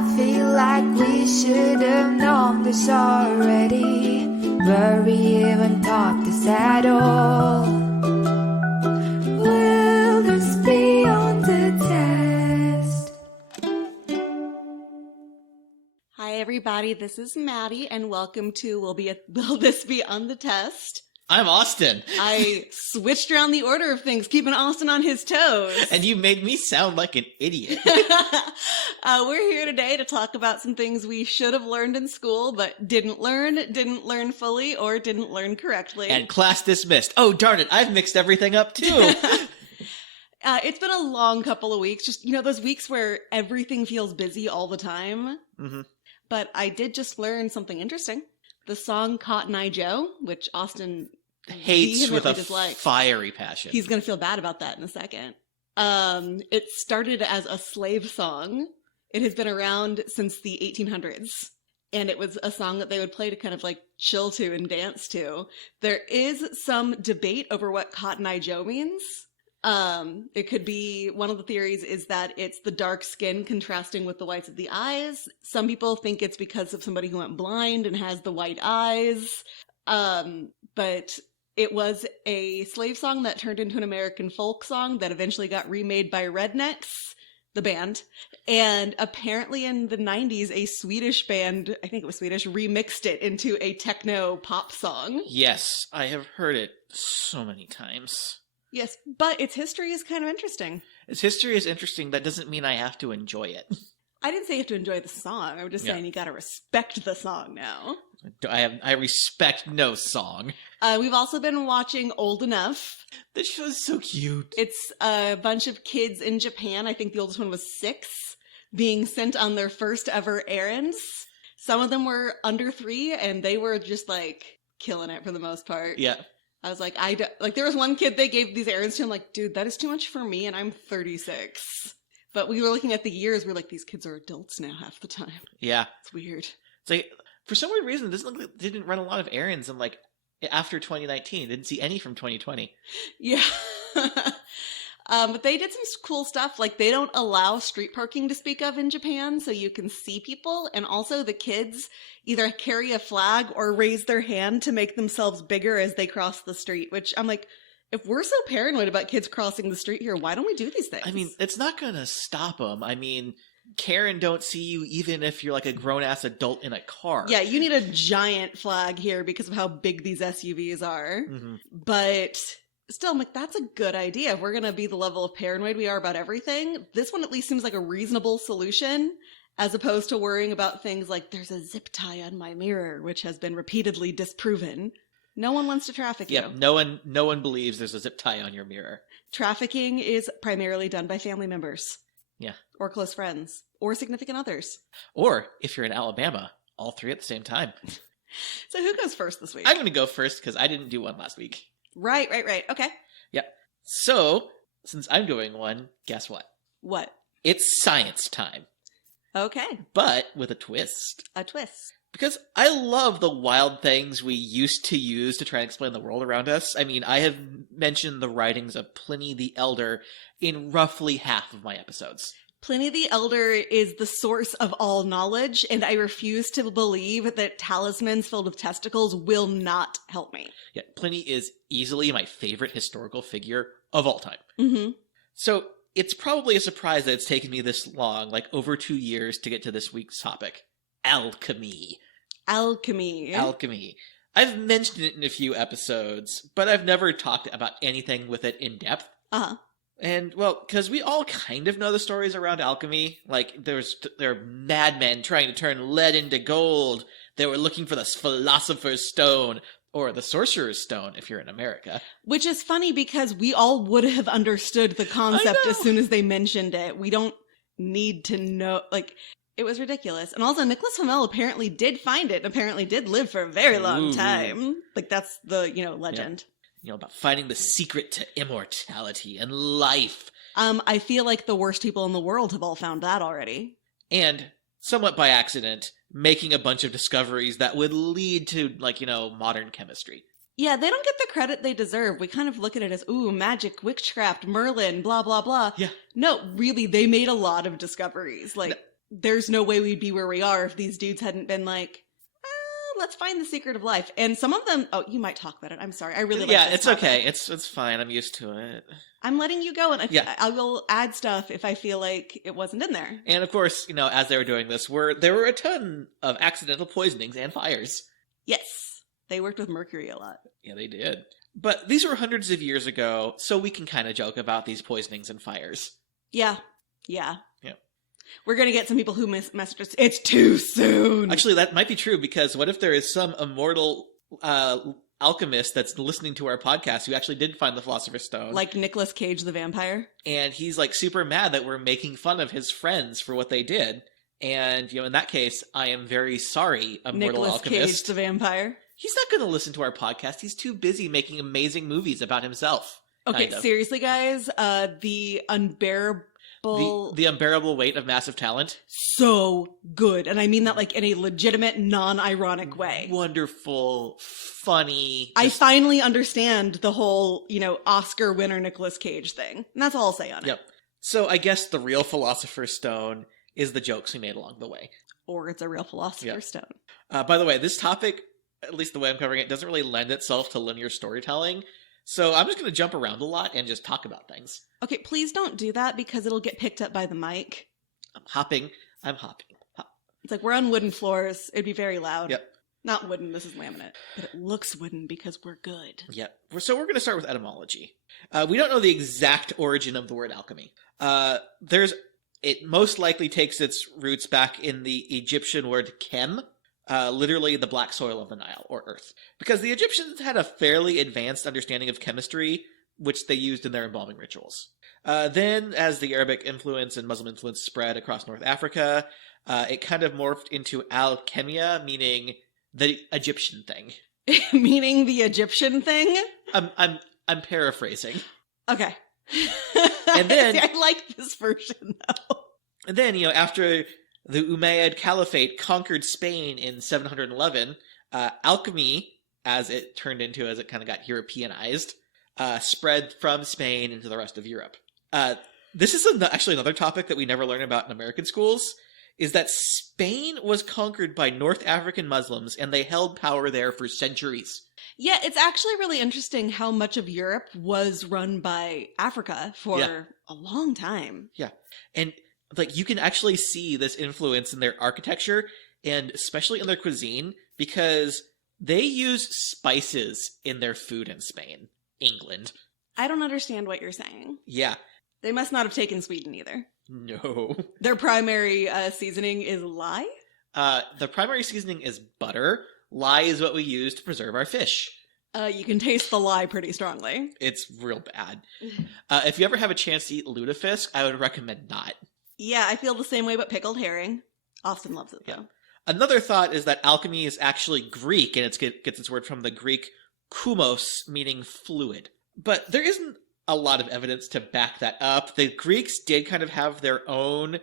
I feel like we should have known this already. Were we even taught this at all? Will this be on the test? Hi everybody, this is Mattie and welcome to Will This Be on the Test? I'm Austin. I switched around the order of things, keeping Austin on his toes. And you made me sound like an idiot. We're here today to talk about some things we should have learned in school, but didn't learn fully, or didn't learn correctly. And class dismissed. Oh, darn it, I've mixed everything up too. It's been a long couple of weeks. Just, those weeks where everything feels busy all the time. Mm-hmm. But I did just learn something interesting. The song Cotton Eye Joe, which Austin hates with a dislikes. fiery passion. He's going to feel bad about that in a second. It started as a slave song. It has been around since the 1800s. And it was a song that they would play to kind of like chill to and dance to. There is some debate over what Cotton Eye Joe means. It could be, one of the theories is that it's the dark skin contrasting with the whites of the eyes. Some people think it's because of somebody who went blind and has the white eyes. But it was a slave song that turned into an American folk song that eventually got remade by Rednecks, the band. And apparently in the 90s, a Swedish band, I think it was Swedish, remixed it into a techno pop song. Yes, I have heard it so many times. Yes, but its history is kind of interesting. Its history is interesting. That doesn't mean I have to enjoy it. I didn't say you have to enjoy the song. I was just saying you gotta respect the song now. I respect no song. We've also been watching Old Enough. This show is so cute. It's a bunch of kids in Japan. I think the oldest one was 6, being sent on their first ever errands. Some of them were under 3, and they were just like killing it for the most part. Yeah. I was like, there was one kid they gave these errands to. I'm like, dude, that is too much for me, and I'm 36. But we were looking at the years. We're like, these kids are adults now half the time. Yeah. It's weird. It's like, for some weird reason, it doesn't look like they didn't run a lot of errands in like after 2019. Didn't see any from 2020. Yeah. But they did some cool stuff. Like, they don't allow street parking to speak of in Japan, so you can see people. And also the kids either carry a flag or raise their hand to make themselves bigger as they cross the street, which I'm like, if we're so paranoid about kids crossing the street here, why don't we do these things? I mean, it's not going to stop them. I mean, Karen don't see you even if you're like a grown-ass adult in a car. Yeah, you need a giant flag here because of how big these SUVs are. Mm-hmm. But still, I'm like, that's a good idea. If we're going to be the level of paranoid we are about everything, this one at least seems like a reasonable solution, as opposed to worrying about things like, there's a zip tie on my mirror, which has been repeatedly disproven. No one wants to traffic you. Yep, no one believes there's a zip tie on your mirror. Trafficking is primarily done by family members. Yeah. Or close friends. Or significant others. Or, if you're in Alabama, all 3 at the same time. So who goes first this week? I'm going to go first because I didn't do one last week. Right. Okay. Yep. So, since I'm doing one, guess what? What? It's science time. Okay. But with a twist. A twist. Because I love the wild things we used to use to try and explain the world around us. I mean, I have mentioned the writings of Pliny the Elder in roughly half of my episodes. Pliny the Elder is the source of all knowledge, and I refuse to believe that talismans filled with testicles will not help me. Yeah, Pliny is easily my favorite historical figure of all time. Mm-hmm. So it's probably a surprise that it's taken me this long, like over 2 years, to get to this week's topic. Alchemy. I've mentioned it in a few episodes, but I've never talked about anything with it in depth. Uh-huh. And, well, because we all kind of know the stories around alchemy. Like, there are madmen trying to turn lead into gold. They were looking for the philosopher's stone, or the sorcerer's stone, if you're in America. Which is funny because we all would have understood the concept as soon as they mentioned it. We don't need to know, like, it was ridiculous. And also, Nicholas Flamel apparently did find it, apparently did live for a very long time. Like, that's the, legend. Yeah. About finding the secret to immortality and life. I feel like the worst people in the world have all found that already. And, somewhat by accident, making a bunch of discoveries that would lead to, modern chemistry. Yeah, they don't get the credit they deserve. We kind of look at it as, ooh, magic, witchcraft, Merlin, blah, blah, blah. Yeah. No, really, they made a lot of discoveries. Like, there's no way we'd be where we are if these dudes hadn't been like, let's find the secret of life. And some of them, you might talk about it. I'm sorry. I really like Yeah, this it's topic. okay. It's fine. I'm used to it. I'm letting you go, and Yeah. I will add stuff if I feel like it wasn't in there. And of course, as they were doing this, there were a ton of accidental poisonings and fires. Yes. They worked with mercury a lot. Yeah, they did. But these were hundreds of years ago, so we can kind of joke about these poisonings and fires. Yeah. Yeah. Yeah. We're going to get some people who message us, it's too soon. Actually, that might be true, because what if there is some immortal alchemist that's listening to our podcast who actually did find the Philosopher's Stone? Like Nicolas Cage the vampire? And he's like super mad that we're making fun of his friends for what they did. And, in that case, I am very sorry, immortal Nicolas alchemist. Cage the vampire? He's not going to listen to our podcast. He's too busy making amazing movies about himself. Okay, kind of. seriously, guys, the unbearable... The unbearable weight of massive talent. So good. And I mean that like in a legitimate, non-ironic way. Wonderful, funny. I finally understand the whole, Oscar winner Nicolas Cage thing. And that's all I'll say on it. Yep. So I guess the real Philosopher's Stone is the jokes we made along the way. Or it's a real Philosopher's Stone. By the way, this topic, at least the way I'm covering it, doesn't really lend itself to linear storytelling. So I'm just going to jump around a lot and just talk about things. Okay, please don't do that because it'll get picked up by the mic. I'm hopping. It's like we're on wooden floors. It'd be very loud. Yep. Not wooden, this is laminate. But it looks wooden because we're good. Yep. So we're going to start with etymology. We don't know the exact origin of the word alchemy. It most likely takes its roots back in the Egyptian word chem, literally the black soil of the Nile, or earth. Because the Egyptians had a fairly advanced understanding of chemistry, which they used in their embalming rituals. Then, as the Arabic influence and Muslim influence spread across North Africa, it kind of morphed into alchemia, meaning the Egyptian thing. Meaning the Egyptian thing? I'm paraphrasing. Okay. And then See, I like this version, though. And then, after the Umayyad Caliphate conquered Spain in 711, alchemy, as it turned into as it kind of got Europeanized, spread from Spain into the rest of Europe. This is actually another topic that we never learn about in American schools, is that Spain was conquered by North African Muslims, and they held power there for centuries. Yeah, it's actually really interesting how much of Europe was run by Africa for a long time. Yeah. And you can actually see this influence in their architecture and especially in their cuisine, because they use spices in their food in Spain, England. I don't understand what you're saying. Yeah. They must not have taken Sweden either. No. Their primary seasoning is lye? The primary seasoning is butter. Lye is what we use to preserve our fish. You can taste the lye pretty strongly. It's real bad. If you ever have a chance to eat lutefisk, I would recommend not. Yeah, I feel the same way, but pickled herring. Austin loves it, though. Yeah. Another thought is that alchemy is actually Greek, and it gets its word from the Greek kumos, meaning fluid. But there isn't a lot of evidence to back that up. The Greeks did kind of have their own,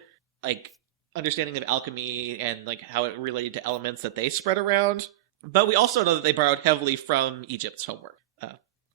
understanding of alchemy and, how it related to elements that they spread around. But we also know that they borrowed heavily from Egypt's homework.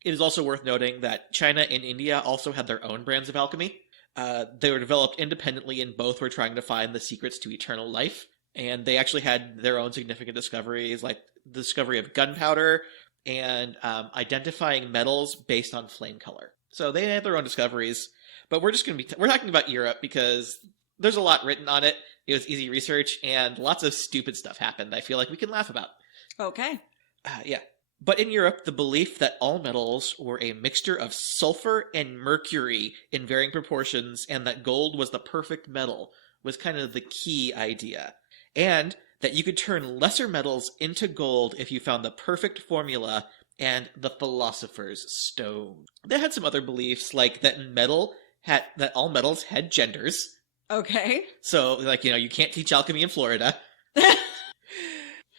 It is also worth noting that China and India also had their own brands of alchemy. They were developed independently, and both were trying to find the secrets to eternal life. And they actually had their own significant discoveries, like the discovery of gunpowder and identifying metals based on flame color. So they had their own discoveries. But we're talking about Europe because there's a lot written on it. It was easy research, and lots of stupid stuff happened I feel like we can laugh about. Okay. Yeah. But in Europe, the belief that all metals were a mixture of sulfur and mercury in varying proportions, and that gold was the perfect metal, was kind of the key idea. And that you could turn lesser metals into gold if you found the perfect formula and the Philosopher's Stone. They had some other beliefs, like that all metals had genders. Okay. So, you can't teach alchemy in Florida.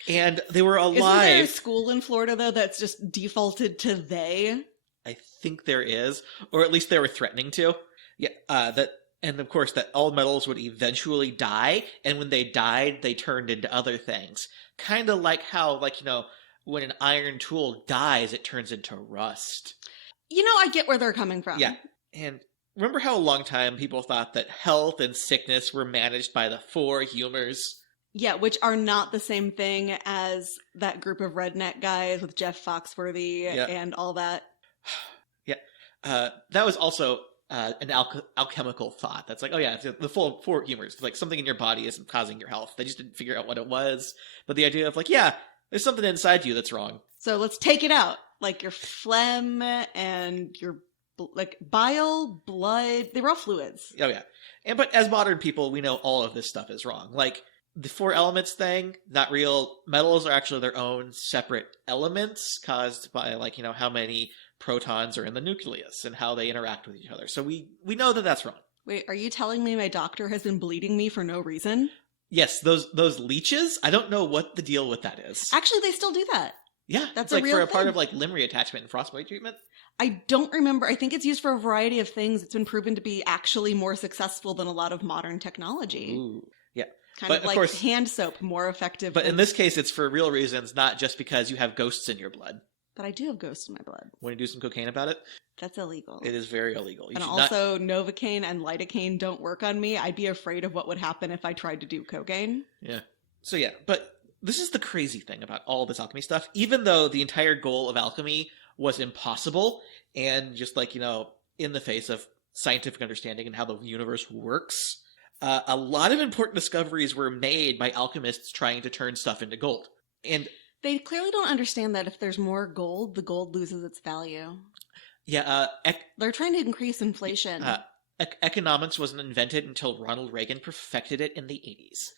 And they were alive. Isn't there a school in Florida, though, that's just defaulted to they? I think there is, or at least they were threatening to. Yeah, and of course that all metals would eventually die, and when they died, they turned into other things. Kind of like how, when an iron tool dies, it turns into rust. I get where they're coming from. Yeah, and remember how a long time people thought that health and sickness were managed by the four humors? Yeah, which are not the same thing as that group of redneck guys with Jeff Foxworthy and all that. Yeah. That was also an alchemical thought. That's like, oh yeah, it's the full four humors. It's like something in your body is causing your health. They just didn't figure out what it was. But the idea of like, yeah, there's something inside you that's wrong. So let's take it out. Like your phlegm and your like bile, blood, they were all fluids. Oh yeah. But as modern people, we know all of this stuff is wrong. Like, the four elements thing, not real. Metals are actually their own separate elements caused by, like, how many protons are in the nucleus and how they interact with each other. So we know that that's wrong. Wait, are you telling me my doctor has been bleeding me for no reason? Yes, those leeches, I don't know what the deal with that is. Actually, they still do that. Yeah, that's like a real for a thing. part of like limb reattachment and frostbite treatment. I don't remember. I think it's used for a variety of things. It's been proven to be actually more successful than a lot of modern technology. Ooh, yeah. Kind of like course, hand soap, more effective. But in this case, it's for real reasons, not just because you have ghosts in your blood. But I do have ghosts in my blood. Want to do some cocaine about it? That's illegal. It is very illegal. And also, Novocaine and lidocaine don't work on me. I'd be afraid of what would happen if I tried to do cocaine. Yeah. So yeah, but this is the crazy thing about all this alchemy stuff. Even though the entire goal of alchemy was impossible, and just like, in the face of scientific understanding and how the universe works, a lot of important discoveries were made by alchemists trying to turn stuff into gold. And they clearly don't understand that if there's more gold, the gold loses its value. Yeah, they're trying to increase inflation. Economics wasn't invented until Ronald Reagan perfected it in the 80s.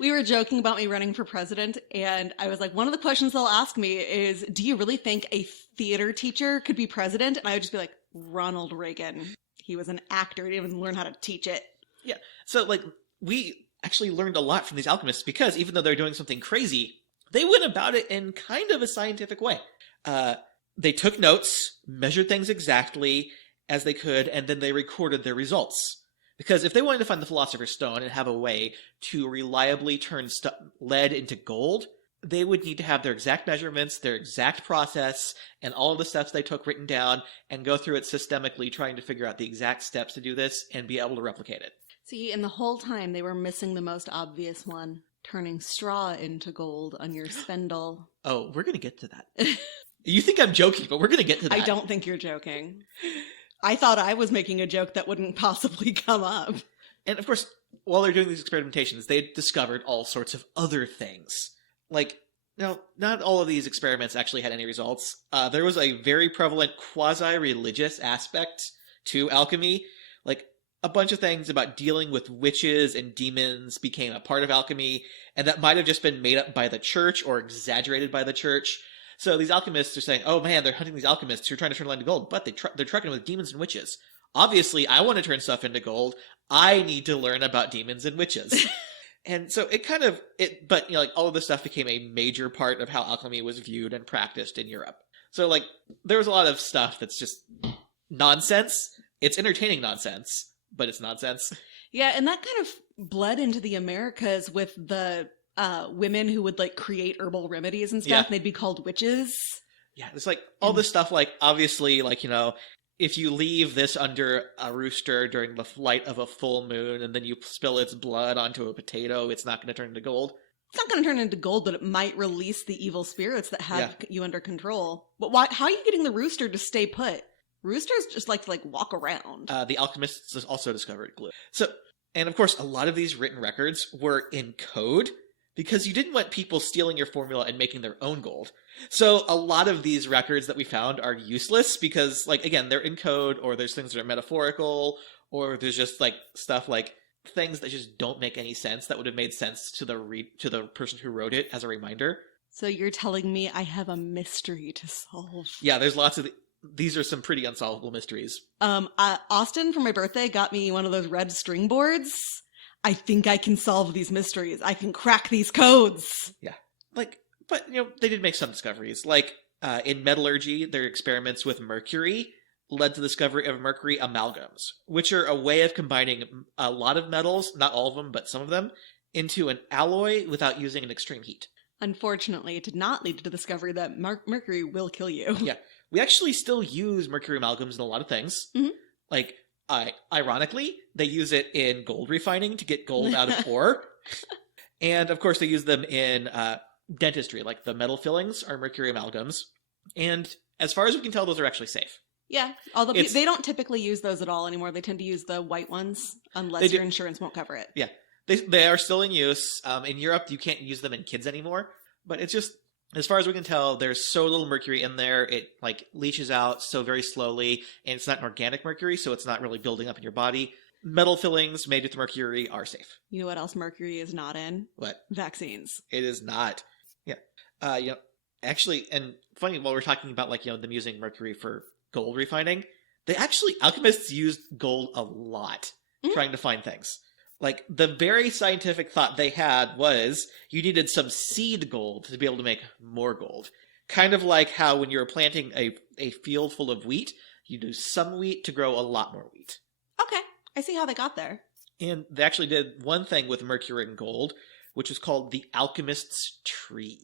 We were joking about me running for president, and I was like, one of the questions they'll ask me is, do you really think a theater teacher could be president? And I would just be like, Ronald Reagan. He was an actor. He didn't even learn how to teach it. Yeah. So, like, we actually learned a lot from these alchemists because even though they're doing something crazy, they went about it in kind of a scientific way. They took notes, measured things exactly as they could, and then they recorded their results. Because if they wanted to find the Philosopher's Stone and have a way to reliably turn lead into gold, they would need to have their exact measurements, their exact process, and all of the steps they took written down, and go through it systemically, trying to figure out the exact steps to do this and be able to replicate it. See, and the whole time they were missing the most obvious one, turning straw into gold on your spindle. Oh, we're going to get to that. You think I'm joking, but we're going to get to that. I don't think you're joking. I thought I was making a joke that wouldn't possibly come up. And of course, while they're doing these experimentations, they discovered all sorts of other things. Like, not all of these experiments actually had any results. There was a very prevalent quasi-religious aspect to alchemy. Like, a bunch of things about dealing with witches and demons became a part of alchemy, and that might have just been made up by the church or exaggerated by the church. So these alchemists are saying, oh man, they're hunting these alchemists who are trying to turn lead into gold, but they're trucking with demons and witches. Obviously, I want to turn stuff into gold. I need to learn about demons and witches. And so but all of this stuff became a major part of how alchemy was viewed and practiced in Europe. So there was a lot of stuff that's just nonsense. It's entertaining nonsense, but it's nonsense. Yeah, and that kind of bled into the Americas with the women who would create herbal remedies and stuff, yeah. And they'd be called witches. Yeah, there's all this stuff obviously if you leave this under a rooster during the light of a full moon and then you spill its blood onto a potato, it's not going to turn into gold. It's not going to turn into gold, but it might release the evil spirits that have you under control. But why? How are you getting the rooster to stay put? Roosters just like to walk around. The alchemists also discovered glue. So, and of course, a lot of these written records were in code because you didn't want people stealing your formula and making their own gold. So a lot of these records that we found are useless because, again, they're in code, or there's things that are metaphorical, or there's just stuff things that just don't make any sense that would have made sense to the person who wrote it as a reminder. So you're telling me I have a mystery to solve? Yeah, there's lots of these are some pretty unsolvable mysteries. Austin for my birthday got me one of those red string boards. I think I can solve these mysteries. I can crack these codes. Yeah. But they did make some discoveries. In metallurgy, their experiments with mercury led to the discovery of mercury amalgams, which are a way of combining a lot of metals, not all of them, but some of them, into an alloy without using an extreme heat. Unfortunately, it did not lead to the discovery that mercury will kill you. Yeah. We actually still use mercury amalgams in a lot of things. Mm-hmm. Ironically, they use it in gold refining to get gold out of ore. And of course, they use them in dentistry, like the metal fillings are mercury amalgams. And as far as we can tell, those are actually safe. Yeah, although they don't typically use those at all anymore. They tend to use the white ones unless your insurance won't cover it. Yeah, they are still in use. In Europe, you can't use them in kids anymore. But it's just, as far as we can tell, there's so little mercury in there. It like leaches out so very slowly, and it's not an organic mercury, so it's not really building up in your body. Metal fillings made with mercury are safe. You know what else mercury is not in? What? Vaccines. It is not. Yeah. Actually, and funny, while we're talking about them using mercury for gold refining, alchemists used gold a lot trying to find things. Like, the very scientific thought they had was you needed some seed gold to be able to make more gold. Kind of like how when you're planting a field full of wheat, you do some wheat to grow a lot more wheat. Okay. I see how they got there. And they actually did one thing with mercury and gold, which was called the alchemist's tree.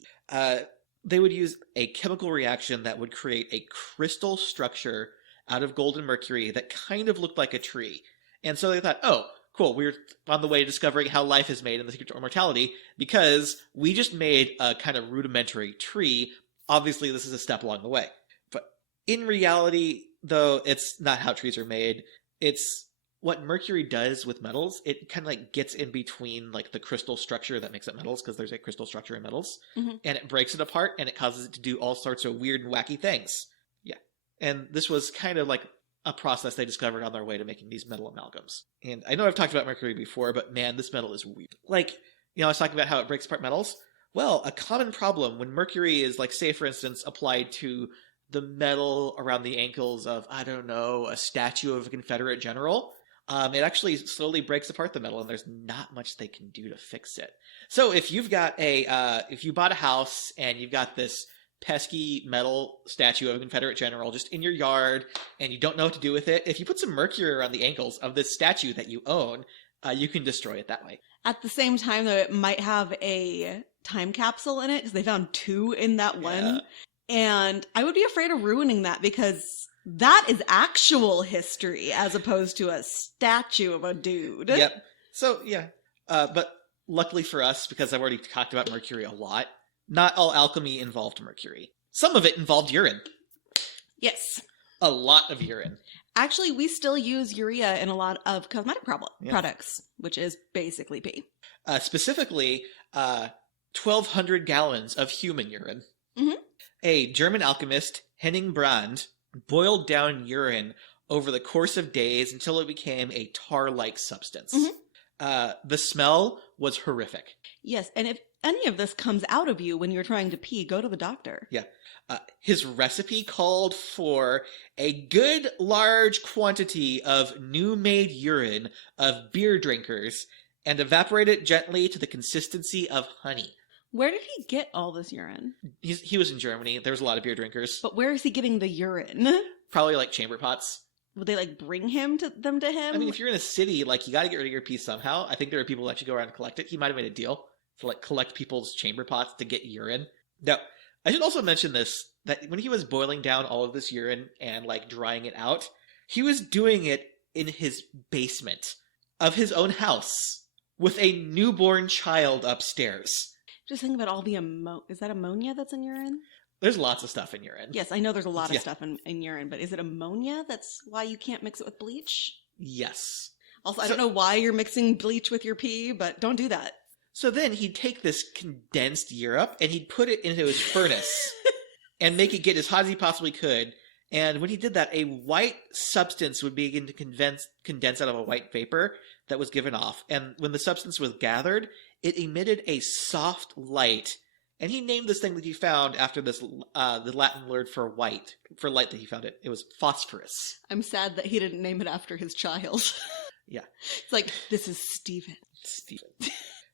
They would use a chemical reaction that would create a crystal structure out of gold and mercury that kind of looked like a tree. And so they thought, oh, cool, we're on the way to discovering how life is made in the Secret to Immortality because we just made a kind of rudimentary tree. Obviously, this is a step along the way. But in reality, though, it's not how trees are made. It's what mercury does with metals. It kind of like gets in between like the crystal structure that makes up metals, because there's a crystal structure in metals, and it breaks it apart, and it causes it to do all sorts of weird and wacky things. Yeah. And this was kind of like a process they discovered on their way to making these metal amalgams. And I know I've talked about mercury before, but man, this metal is weird. Like, I was talking about how it breaks apart metals. Well, a common problem when mercury is, like, say, for instance, applied to the metal around the ankles of, I don't know, a statue of a Confederate general, it actually slowly breaks apart the metal, and there's not much they can do to fix it. So if you've got if you bought a house and you've got this pesky metal statue of a Confederate general just in your yard, and you don't know what to do with it, if you put some mercury around the ankles of this statue that you own, you can destroy it that way. At the same time, though, it might have a time capsule in it, because they found 2 in that one. And I would be afraid of ruining that, because that is actual history as opposed to a statue of a dude. Yep. So, yeah. But luckily for us, because I've already talked about mercury a lot, not all alchemy involved mercury. Some of it involved urine. Yes. A lot of urine. Actually, we still use urea in a lot of cosmetic products, which is basically pee. Specifically, 1,200 gallons of human urine. Mm-hmm. A German alchemist, Henning Brand, boiled down urine over the course of days until it became a tar-like substance. Mm-hmm. The smell was horrific. Yes, and if any of this comes out of you when you're trying to pee, go to the doctor. Yeah. His recipe called for a good large quantity of new-made urine of beer drinkers and evaporate it gently to the consistency of honey. Where did he get all this urine? He was in Germany. There was a lot of beer drinkers. But where is he getting the urine? Probably like chamber pots. Would they bring them to him? I mean, if you're in a city, you got to get rid of your pee somehow. I think there are people who actually go around and collect it. He might have made a deal to collect people's chamber pots to get urine. Now, I should also mention this, that when he was boiling down all of this urine and drying it out, he was doing it in his basement of his own house with a newborn child upstairs. Just think about all the is that ammonia that's in urine? There's lots of stuff in urine. Yes, I know there's a lot of stuff in urine, but is it ammonia that's why you can't mix it with bleach? Yes. Also, I don't know why you're mixing bleach with your pee, but don't do that. So then he'd take this condensed urine and he'd put it into his furnace and make it get as hot as he possibly could. And when he did that, a white substance would begin to condense out of a white vapor that was given off. And when the substance was gathered, it emitted a soft light. And he named this thing that he found after this, the Latin word for light that he found it. It was phosphorus. I'm sad that he didn't name it after his child. Yeah. It's like, this is Stephen.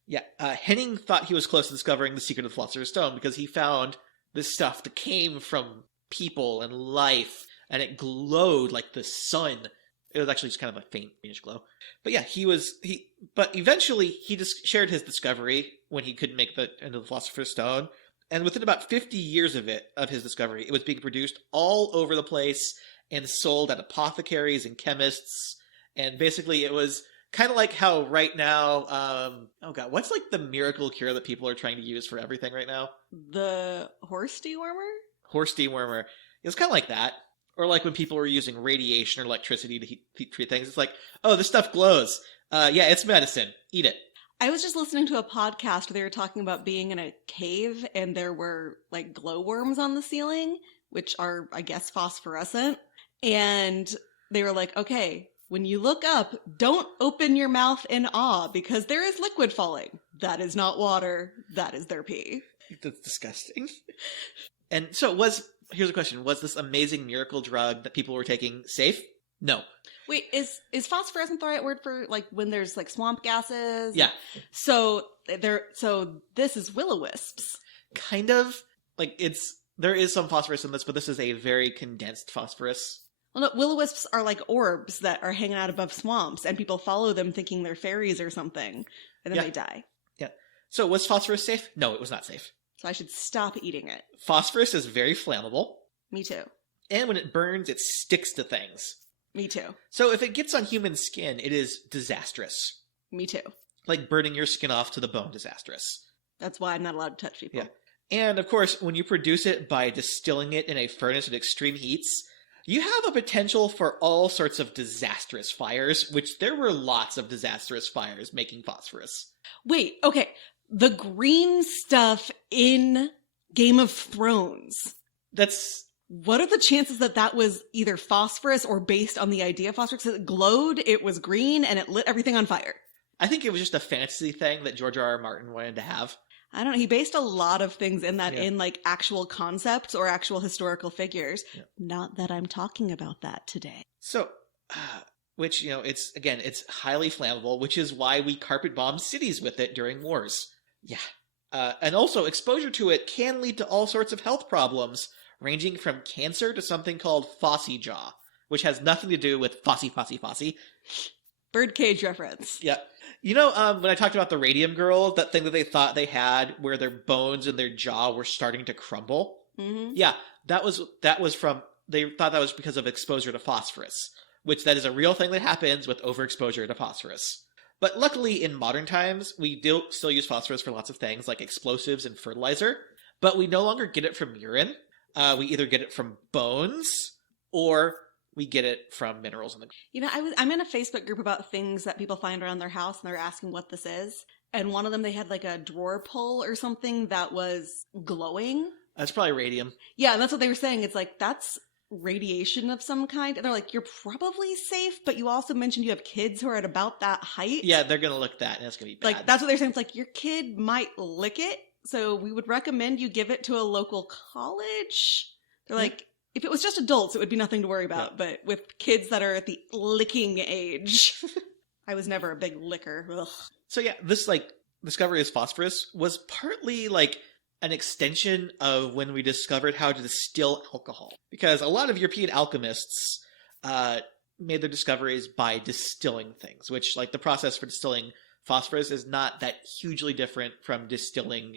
Yeah. Henning thought he was close to discovering the secret of the Philosopher's Stone because he found this stuff that came from people and life, and it glowed like the sun. It was actually just kind of a faint greenish glow. But yeah, but eventually he just shared his discovery when he couldn't make it into the Philosopher's Stone. And within about 50 years of his discovery, it was being produced all over the place and sold at apothecaries and chemists And basically it was kind of like how right now, oh god, what's like the miracle cure that people are trying to use for everything right now? The horse dewormer? Horse dewormer. It was kind of like that. Or like when people were using radiation or electricity to heat treat things. It's like, oh, this stuff glows. Yeah, it's medicine. Eat it. I was just listening to a podcast where they were talking about being in a cave and there were like glowworms on the ceiling, which are, I guess, phosphorescent. And they were like, okay, when you look up, don't open your mouth in awe because there is liquid falling. That is not water. That is their pee. That's disgusting. And so here's a question. Was this amazing miracle drug that people were taking safe? No. Wait, is phosphorescent the right word for like when there's like swamp gases? Yeah. So this is will-o-wisps. Kind of. Like there is some phosphorus in this, but this is a very condensed phosphorus. Well, no, will-o-wisps are like orbs that are hanging out above swamps, and people follow them thinking they're fairies or something, and then they die. Yeah. So was phosphorus safe? No, it was not safe. So I should stop eating it. Phosphorus is very flammable. Me too. And when it burns, it sticks to things. Me too. So if it gets on human skin, it is disastrous. Me too. Like burning your skin off to the bone, disastrous. That's why I'm not allowed to touch people. Yeah. And of course, when you produce it by distilling it in a furnace at extreme heats, you have a potential for all sorts of disastrous fires, which there were lots of disastrous fires making phosphorus. Wait, okay. The green stuff in Game of Thrones. What are the chances that that was either phosphorus or based on the idea of phosphorus? It glowed, it was green, and it lit everything on fire. I think it was just a fantasy thing that George R.R. Martin wanted to have. I don't know. He based a lot of things in that in like actual concepts or actual historical figures. Yeah. Not that I'm talking about that today. So, which, it's highly flammable, which is why we carpet bomb cities with it during wars. Yeah. And also, exposure to it can lead to all sorts of health problems, ranging from cancer to something called Fossy Jaw, which has nothing to do with Fossy. Birdcage reference. Yeah. When I talked about the radium girl, that thing that they thought they had where their bones and their jaw were starting to crumble? Mm-hmm. Yeah, that was from, they thought that was because of exposure to phosphorus, which that is a real thing that happens with overexposure to phosphorus. But luckily, in modern times, we do still use phosphorus for lots of things, like explosives and fertilizer, but we no longer get it from urine. We either get it from bones, or we get it from minerals in the I'm in a Facebook group about things that people find around their house, and they're asking what this is. And one of them, they had like a drawer pull or something that was glowing. That's probably radium. Yeah, and that's what they were saying. It's like, that's radiation of some kind. And they're like, you're probably safe, but you also mentioned you have kids who are at about that height. Yeah, they're going to lick that, and it's going to be bad. Like, that's what they're saying. It's like, your kid might lick it, so we would recommend you give it to a local college. They're like, if it was just adults, it would be nothing to worry about. Yeah. But with kids that are at the licking age, I was never a big licker. Ugh. So yeah, this discovery of phosphorus was partly like an extension of when we discovered how to distill alcohol. Because a lot of European alchemists made their discoveries by distilling things, which like the process for distilling phosphorus is not that hugely different from distilling,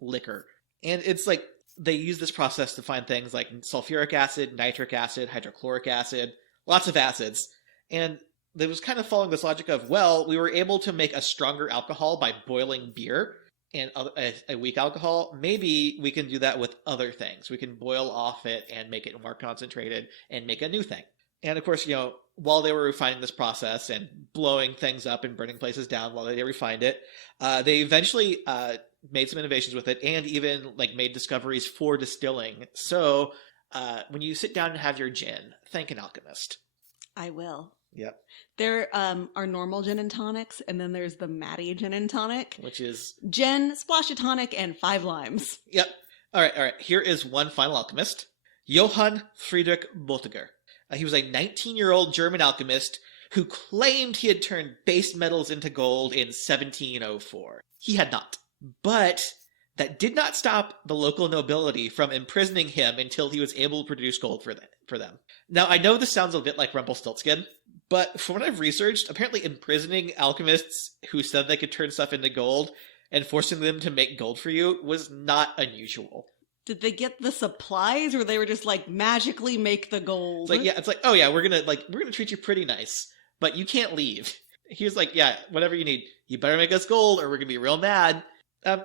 liquor. And it's like, they use this process to find things like sulfuric acid, nitric acid, hydrochloric acid, lots of acids. And they was kind of following this logic of, well, we were able to make a stronger alcohol by boiling beer and a weak alcohol. Maybe we can do that with other things. We can boil off it and make it more concentrated and make a new thing. And of course, while they were refining this process and blowing things up and burning places down while they refined it, they eventually made some innovations with it and even made discoveries for distilling. So when you sit down and have your gin, thank an alchemist. I will. Yep. There are normal gin and tonics, and then there's the Mattie gin and tonic. Which is? Gin, splash of tonic, and 5 limes. Yep. All right. Here is one final alchemist. Johann Friedrich Boetiger. He was a 19-year-old German alchemist who claimed he had turned base metals into gold in 1704. He had not. But that did not stop the local nobility from imprisoning him until he was able to produce gold for them. Now, I know this sounds a bit like Rumpelstiltskin, but from what I've researched, apparently imprisoning alchemists who said they could turn stuff into gold and forcing them to make gold for you was not unusual. Did they get the supplies, or they were just magically make the gold? It's oh yeah, we're gonna treat you pretty nice, but you can't leave. He was like, yeah, whatever you need. You better make us gold or we're going to be real mad.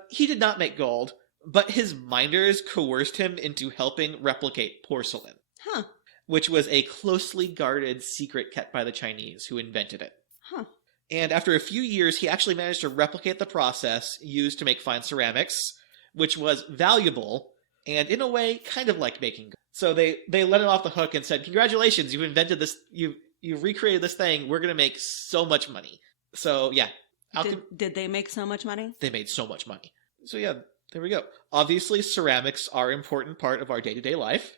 He did not make gold, but his minders coerced him into helping replicate porcelain. Huh. Which was a closely guarded secret kept by the Chinese who invented it. Huh. And after a few years, he actually managed to replicate the process used to make fine ceramics, which was valuable and, in a way, kind of like making gold. So they let him off the hook and said, congratulations, you've invented this, you've recreated this thing, we're going to make so much money. So, yeah. Did they make so much money? They made so much money. So, yeah, there we go. Obviously, ceramics are an important part of our day-to-day life.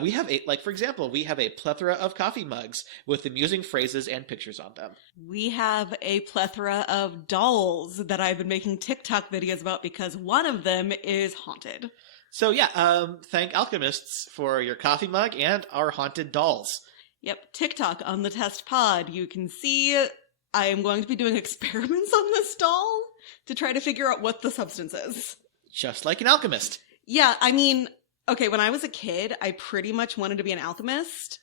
We have for example, we have a plethora of coffee mugs with amusing phrases and pictures on them. We have a plethora of dolls that I've been making TikTok videos about because one of them is haunted. So yeah, thank alchemists for your coffee mug and our haunted dolls. Yep, TikTok on the test pod. You can see I am going to be doing experiments on this doll to try to figure out what the substance is. Just like an alchemist. Yeah, I mean, okay, when I was a kid, I pretty much wanted to be an alchemist.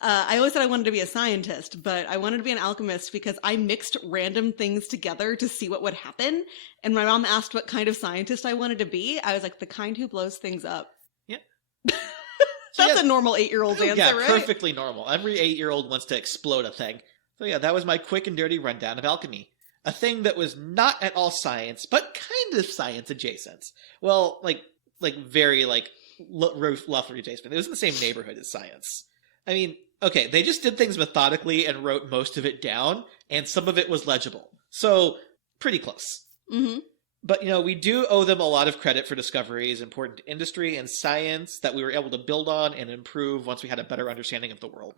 I always said I wanted to be a scientist, but I wanted to be an alchemist because I mixed random things together to see what would happen. And my mom asked what kind of scientist I wanted to be. I was like, the kind who blows things up. Yeah. That's a normal 8-year-old's answer, yeah, right? Perfectly normal. Every 8-year-old wants to explode a thing. So yeah, that was my quick and dirty rundown of alchemy. A thing that was not at all science, but kind of science adjacent. Well, very roughly adjacent. It was in the same neighborhood as science. I mean, okay, they just did things methodically and wrote most of it down, and some of it was legible. So, pretty close. Mm-hmm. But, we do owe them a lot of credit for discoveries important to industry and science that we were able to build on and improve once we had a better understanding of the world.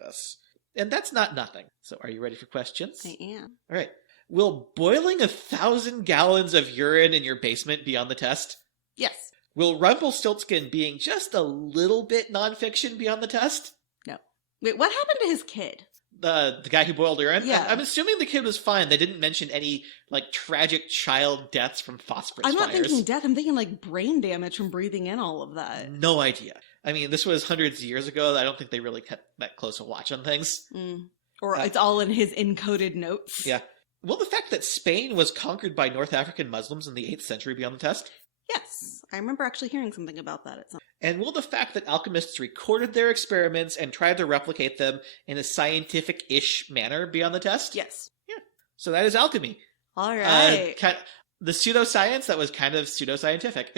And that's not nothing. So, are you ready for questions? I am. All right. Will boiling 1,000 gallons of urine in your basement be on the test? Yes. Will Rumpelstiltskin being just a little bit nonfiction be on the test? No. Wait, what happened to his kid? The guy who boiled urine? Yeah. I'm assuming the kid was fine. They didn't mention any, tragic child deaths from phosphorus I'm not fires. thinking death. I'm thinking, brain damage from breathing in all of that. No idea. I mean, this was hundreds of years ago. I don't think they really kept that close a watch on things. Or it's all in his encoded notes. Yeah. Will the fact that Spain was conquered by North African Muslims in the 8th century be on the test? Yes. I remember actually hearing something about that at some. And will the fact that alchemists recorded their experiments and tried to replicate them in a scientific-ish manner be on the test? Yes. Yeah. So that is alchemy. All right. The pseudoscience that was kind of pseudoscientific.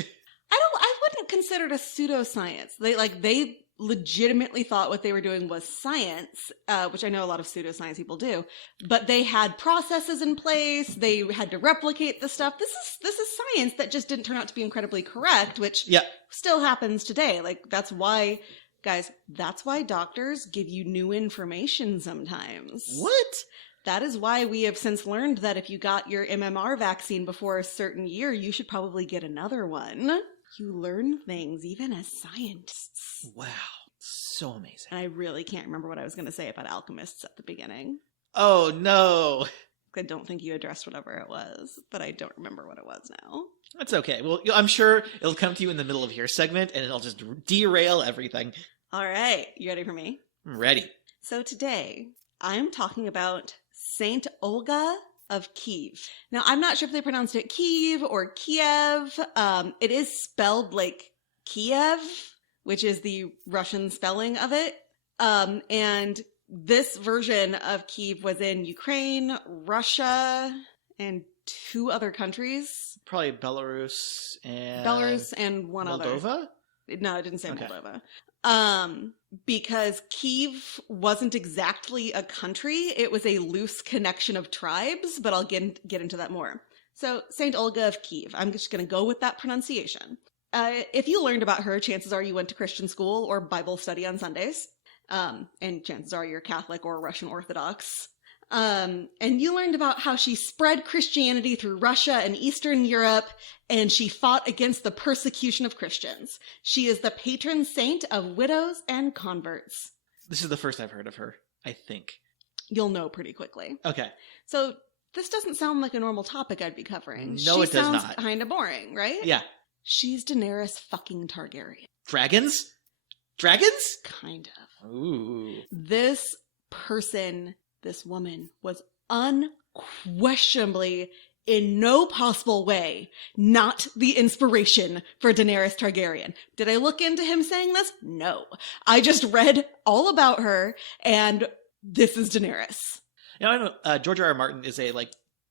I wouldn't consider it a pseudoscience. They legitimately thought what they were doing was science, which I know a lot of pseudoscience people do, but they had processes in place. They had to replicate the stuff. This is science that just didn't turn out to be incredibly correct, which still happens today. That's why, guys, that's why doctors give you new information sometimes. What? That is why we have since learned that if you got your MMR vaccine before a certain year, you should probably get another one. You learn things even as scientists. Wow. So amazing. And I really can't remember what I was going to say about alchemists at the beginning. Oh, no. I don't think you addressed whatever it was, but I don't remember what it was now. That's okay. Well, I'm sure it'll come to you in the middle of your segment, and it'll just derail everything. All right. You ready for me? I'm ready. So today, I'm talking about St Olga of Kiev. Now, I'm not sure if they pronounced it Kiev or Kiev. It is spelled like Kiev, which is the Russian spelling of it. And this version of Kiev was in Ukraine, Russia, and 2 other countries. Probably Belarus and one Moldova? other. No, it didn't say Okay. Moldova. Because Kiev wasn't exactly a country. It was a loose connection of tribes, but I'll get into that more. So, St. Olga of Kiev. I'm just going to go with that pronunciation. If you learned about her, chances are you went to Christian school or Bible study on Sundays. And chances are you're Catholic or Russian Orthodox. And you learned about how she spread Christianity through Russia and Eastern Europe, and she fought against the persecution of Christians. She is the patron saint of widows and converts. This is the first I've heard of her, I think. You'll know pretty quickly. Okay. So this doesn't sound like a normal topic I'd be covering. No, it does not. She sounds kind of boring, right? Yeah. She's Daenerys fucking Targaryen. Dragons? Dragons? Kind of. Ooh. This person, this woman was unquestionably, in no possible way, not the inspiration for Daenerys Targaryen. Did I look into him saying this? No. I just read all about her, and this is Daenerys. I know George R. R. Martin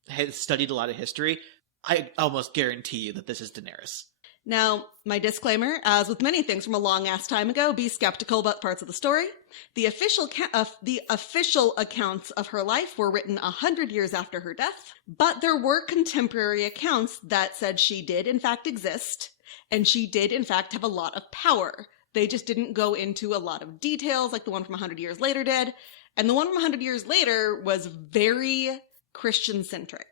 has studied a lot of history. I almost guarantee you that this is Daenerys. Now, my disclaimer, as with many things from a long-ass time ago, be skeptical about parts of the story. The official accounts of her life were written 100 years after her death, but there were contemporary accounts that said she did, in fact, exist, and she did, in fact, have a lot of power. They just didn't go into a lot of details like the one from 100 years later did, and the one from 100 years later was very Christian-centric.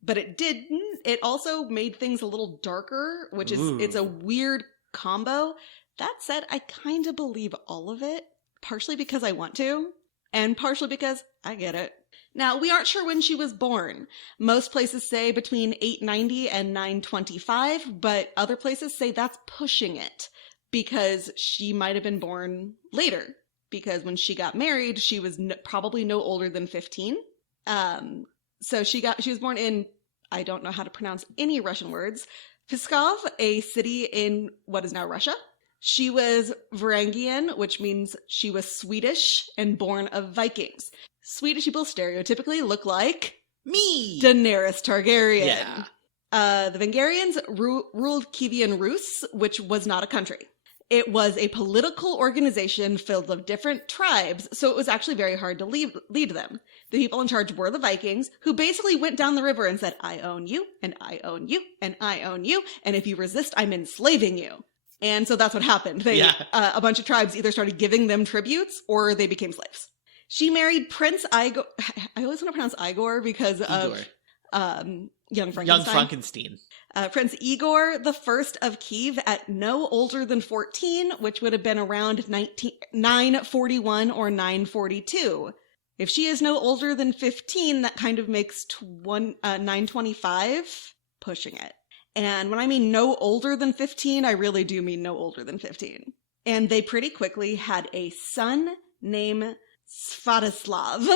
But it also made things a little darker, which is, it's a weird combo. That said, I kind of believe all of it, partially because I want to, and partially because I get it. Now, we aren't sure when she was born. Most places say between 890 and 925, but other places say that's pushing it, because she might have been born later, because when she got married, she was probably no older than 15. So she was born in, I don't know how to pronounce any Russian words, Pskov, a city in what is now Russia. She was Varangian, which means she was Swedish and born of Vikings. Swedish people stereotypically look like me, Daenerys Targaryen. Yeah. The Vengarians ruled Kievan Rus, which was not a country. It was a political organization filled with different tribes, so it was actually very hard to lead them. The people in charge were the Vikings, who basically went down the river and said, I own you, and I own you, and I own you, and if you resist, I'm enslaving you. And so that's what happened. A bunch of tribes either started giving them tributes, or they became slaves. She married Prince Igor. I always want to pronounce Igor because of Young Frankenstein. Prince Igor the First of Kiev at no older than 14, which would have been around 941 or 942. If she is no older than 15, that kind of makes 925, pushing it. And when I mean no older than 15, I really do mean no older than 15. And they pretty quickly had a son named Svatoslav.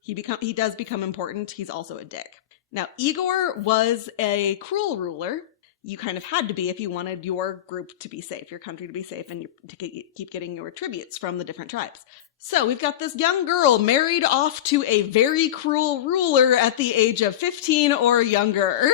He does become important. He's also a dick. Now, Igor was a cruel ruler. You kind of had to be if you wanted your group to be safe, your country to be safe, and to keep getting your tributes from the different tribes. So we've got this young girl married off to a very cruel ruler at the age of 15 or younger.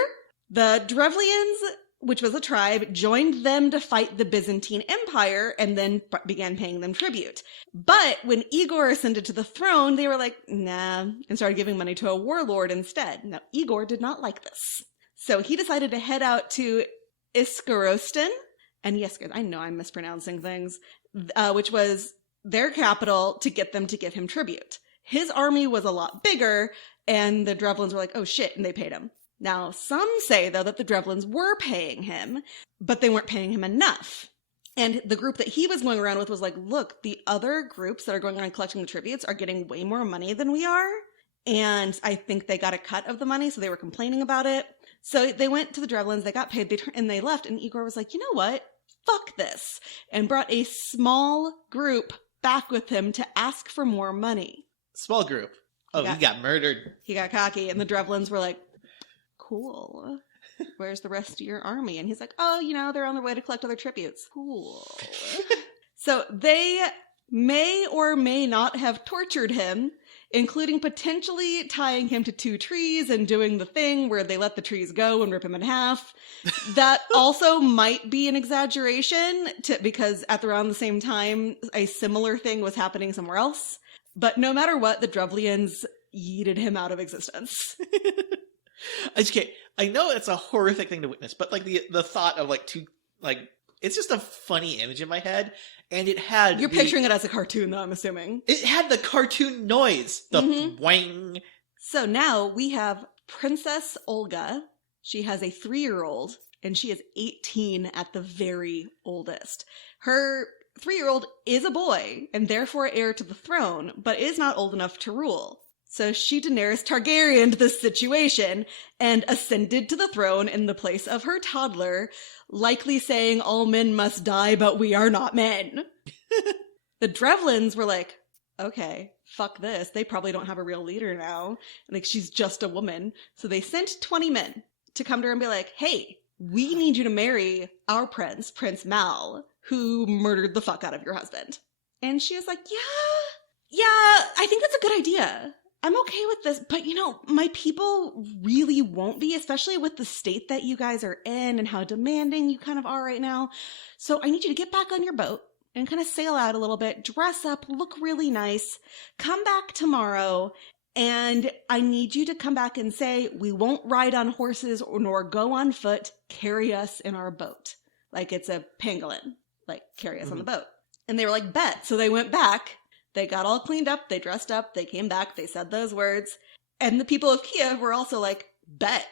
The Drevlians, which was a tribe, joined them to fight the Byzantine Empire and then began paying them tribute. But when Igor ascended to the throne, they were like, nah, and started giving money to a warlord instead. Now, Igor did not like this. So he decided to head out to Iskarostan, and yes, guys, I know I'm mispronouncing things, which was their capital, to get them to give him tribute. His army was a lot bigger, and the Drevlins were like, oh shit, and they paid him. Now, some say, though, that the Drevlins were paying him, but they weren't paying him enough. And the group that he was going around with was like, look, the other groups that are going around collecting the tributes are getting way more money than we are. And I think they got a cut of the money, so they were complaining about it. So they went to the Drevlins, they got paid, and they left. And Igor was like, you know what? Fuck this. And brought a small group back with him to ask for more money. Small group. He got murdered. He got cocky. And the Drevlins were like, cool. Where's the rest of your army? And he's like, oh, they're on their way to collect other tributes. Cool. So they may or may not have tortured him, including potentially tying him to 2 trees and doing the thing where they let the trees go and rip him in half. That also might be an exaggeration because at around the same time, a similar thing was happening somewhere else. But no matter what, the Drevlians yeeted him out of existence. Okay, I know it's a horrific thing to witness, but the thought of it's just a funny image in my head, and it had You're picturing it as a cartoon, though, I'm assuming. It had the cartoon noise, the wang. So now we have Princess Olga. She has a 3-year-old, and she is 18 at the very oldest. Her 3-year-old is a boy, and therefore heir to the throne, but is not old enough to rule. So she Daenerys Targaryen'd this situation and ascended to the throne in the place of her toddler, likely saying all men must die, but we are not men. The Drevlins were like, okay, fuck this. They probably don't have a real leader now. Like, she's just a woman. So they sent 20 men to come to her and be like, hey, we need you to marry our prince, Prince Mal, who murdered the fuck out of your husband. And she was like, yeah, I think that's a good idea. I'm okay with this, but my people really won't be, especially with the state that you guys are in and how demanding you kind of are right now. So I need you to get back on your boat and kind of sail out a little bit, dress up, look really nice, come back tomorrow, and I need you to come back and say, we won't ride on horses nor go on foot, carry us in our boat. Like it's a pangolin, like carry us on the boat. And they were like, bet. So they went back. They got all cleaned up, they dressed up, they came back, they said those words, and the people of Kiev were also like, bet,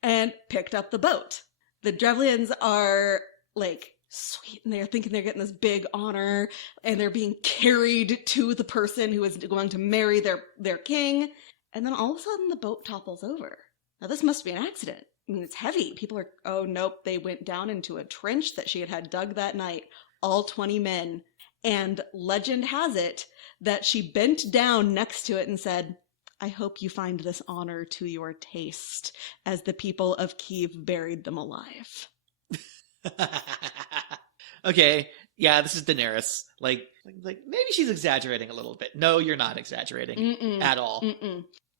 and picked up the boat. The Drevlians are like sweet, and they're thinking they're getting this big honor, and they're being carried to the person who is going to marry their king, and then all of a sudden the boat topples over. Now this must be an accident. I mean, it's heavy. People are, oh nope, they went down into a trench that she had dug that night, all 20 men. And legend has it that she bent down next to it and said, I hope you find this honor to your taste, as the people of Kiev buried them alive. Okay, yeah, this is Daenerys. Like maybe she's exaggerating a little bit. No, you're not exaggerating at all.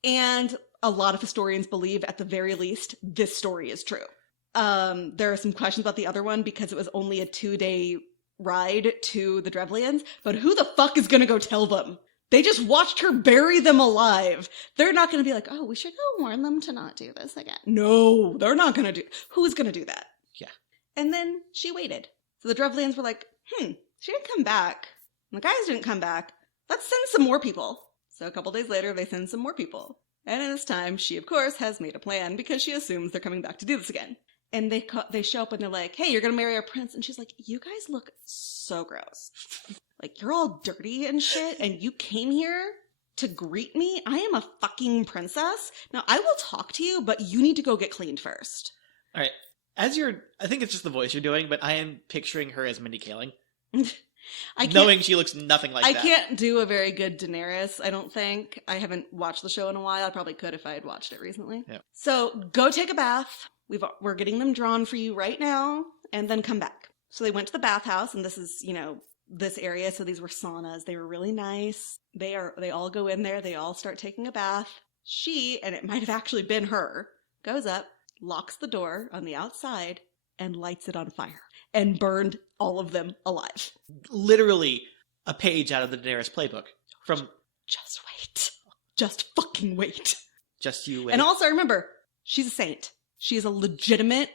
And a lot of historians believe, at the very least, this story is true. There are some questions about the other one because it was only a 2-day ride to the Drevlians, but who the fuck is gonna go tell them? They just watched her bury them alive. They're not gonna be like, oh, we should go warn them to not do this again. No, they're not gonna do. Who's gonna do that? Yeah. And then she waited. So the Drevlians were like, she didn't come back. And the guys didn't come back. Let's send some more people. So a couple days later, they send some more people. And in this time, she, of course, has made a plan because she assumes they're coming back to do this again. And they show up and they're like, hey, you're going to marry our prince. And she's like, you guys look so gross. Like, you're all dirty and shit. And you came here to greet me. I am a fucking princess. Now, I will talk to you, but you need to go get cleaned first. All right. I think it's just the voice you're doing, but I am picturing her as Mindy Kaling. Knowing she looks nothing like that. I can't do a very good Daenerys, I don't think. I haven't watched the show in a while. I probably could if I had watched it recently. Yeah. So go take a bath. We're getting them drawn for you right now, and then come back. So they went to the bathhouse, and this is, this area. So these were saunas. They were really nice. They all go in there. They all start taking a bath. She, and it might have actually been her, goes up, locks the door on the outside, and lights it on fire, and burned all of them alive. Literally a page out of the Daenerys playbook. From Just wait. Just fucking wait. Just you wait. And also remember, she's a saint. She is a legitimate,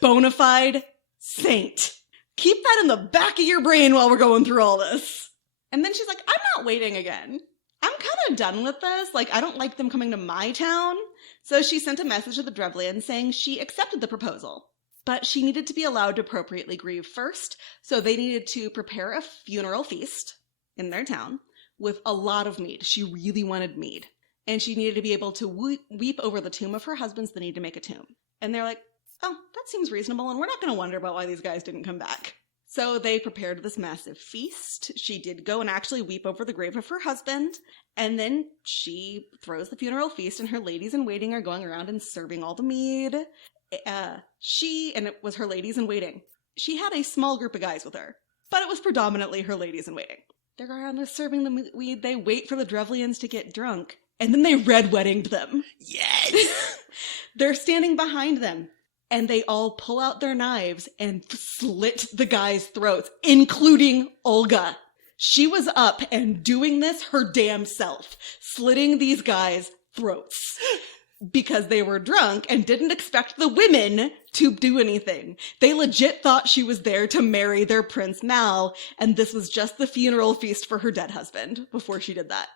bona fide saint. Keep that in the back of your brain while we're going through all this. And then she's like, I'm not waiting again. I'm kind of done with this. Like, I don't like them coming to my town. So she sent a message to the Drevlians saying she accepted the proposal. But she needed to be allowed to appropriately grieve first. So they needed to prepare a funeral feast in their town with a lot of mead. She really wanted mead. And she needed to be able to weep over the tomb of her husband, so they need to make a tomb. And they're like, oh, that seems reasonable, and we're not going to wonder about why these guys didn't come back. So they prepared this massive feast. She did go and actually weep over the grave of her husband. And then she throws the funeral feast, and her ladies-in-waiting are going around and serving all the mead. And it was her ladies-in-waiting. She had a small group of guys with her, but it was predominantly her ladies-in-waiting. They're going around, they're serving the mead. They wait for the Drevlians to get drunk. And then they red weddinged them. Yes! They're standing behind them. And they all pull out their knives and slit the guys' throats, including Olga. She was up and doing this her damn self, slitting these guys' throats. Because they were drunk and didn't expect the women to do anything. They legit thought she was there to marry their Prince Mal, and this was just the funeral feast for her dead husband before she did that.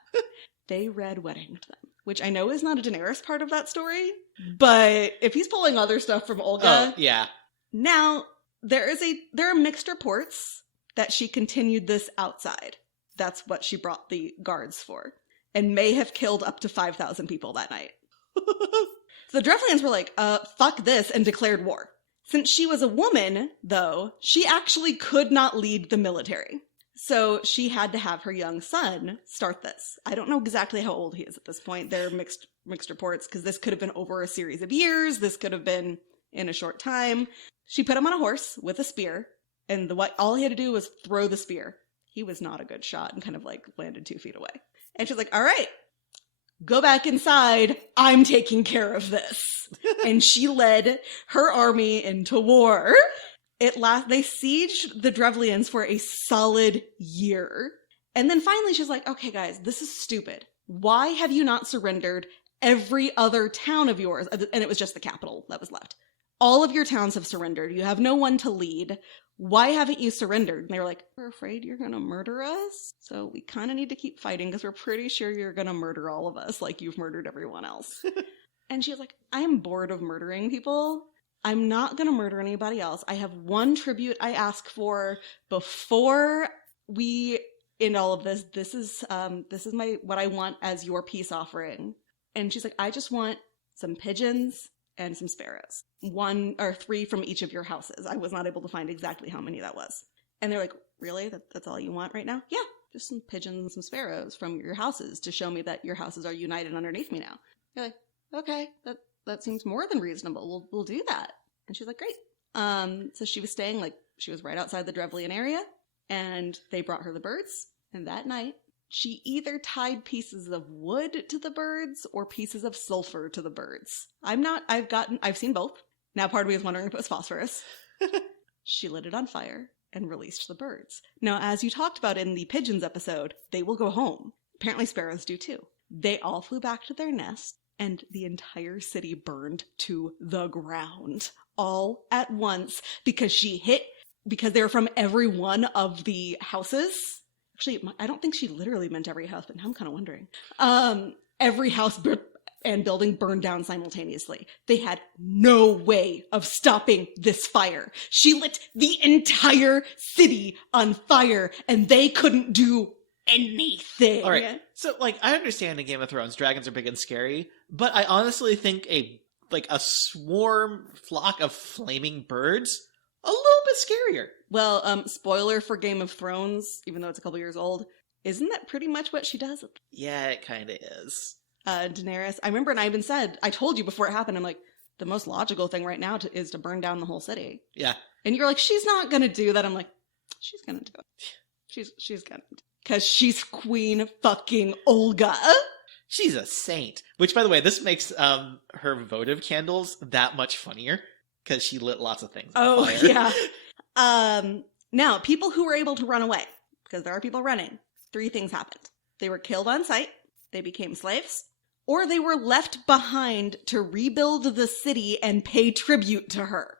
They red weddinged them, which I know is not a Daenerys part of that story, but if he's pulling other stuff from Olga... Oh, yeah. Now, there are mixed reports that she continued this outside. That's what she brought the guards for, and may have killed up to 5,000 people that night. So the Drevlians were like, fuck this, and declared war. Since she was a woman, though, she actually could not lead the military. So she had to have her young son start this. I don't know exactly how old he is at this point. There are mixed reports because this could have been over a series of years. This could have been in a short time. She put him on a horse with a spear, and all he had to do was throw the spear. He was not a good shot and kind of like landed 2 feet away. And she's like, all right, go back inside. I'm taking care of this. And she led her army into war. They sieged the Drevlians for a solid year. And then finally she's like, okay, guys, this is stupid. Why have you not surrendered every other town of yours? And it was just the capital that was left. All of your towns have surrendered. You have no one to lead. Why haven't you surrendered? And they were like, we're afraid you're going to murder us. So we kind of need to keep fighting because we're pretty sure you're going to murder all of us like you've murdered everyone else. And she was like, I am bored of murdering people. I'm not going to murder anybody else. I have one tribute I ask for before we end all of this. This is what I want as your peace offering. And she's like, I just want some pigeons and some sparrows. 1 or 3 from each of your houses. I was not able to find exactly how many that was. And they're like, really? That's all you want right now? Yeah, just some pigeons and some sparrows from your houses to show me that your houses are united underneath me now. You're like, okay, that seems more than reasonable. We'll do that. And she's like, great. So she was staying, she was right outside the Drevlian area, and they brought her the birds. And that night, she either tied pieces of wood to the birds or pieces of sulfur to the birds. I've seen both. Now part of me is wondering if it was phosphorus. She lit it on fire and released the birds. Now, as you talked about in the pigeons episode, they will go home. Apparently sparrows do too. They all flew back to their nest, and the entire city burned to the ground. All at once because they were from every one of the houses. Actually, I don't think she literally meant every house, but now I'm kind of wondering. Every house and building burned down simultaneously. They had no way of stopping this fire. She lit the entire city on fire, and they couldn't do anything. All right. So, I understand in Game of Thrones, dragons are big and scary, but I honestly think a flock of flaming birds a little bit scarier. Well, spoiler for Game of Thrones, even though it's a couple years old, isn't that pretty much what she does? Yeah, it kind of is. Daenerys, I remember, and I even said, I told you before it happened, I'm like, the most logical thing right now is to burn down the whole city. Yeah. And you're like, she's not gonna do that. I'm like, she's gonna do it. She's gonna do it. Because she's Queen fucking Olga. She's a saint. Which, by the way, this makes her votive candles that much funnier. Because she lit lots of things on fire. Yeah. Now, people who were able to run away, because there are people running, 3 things happened. They were killed on sight, they became slaves, or they were left behind to rebuild the city and pay tribute to her.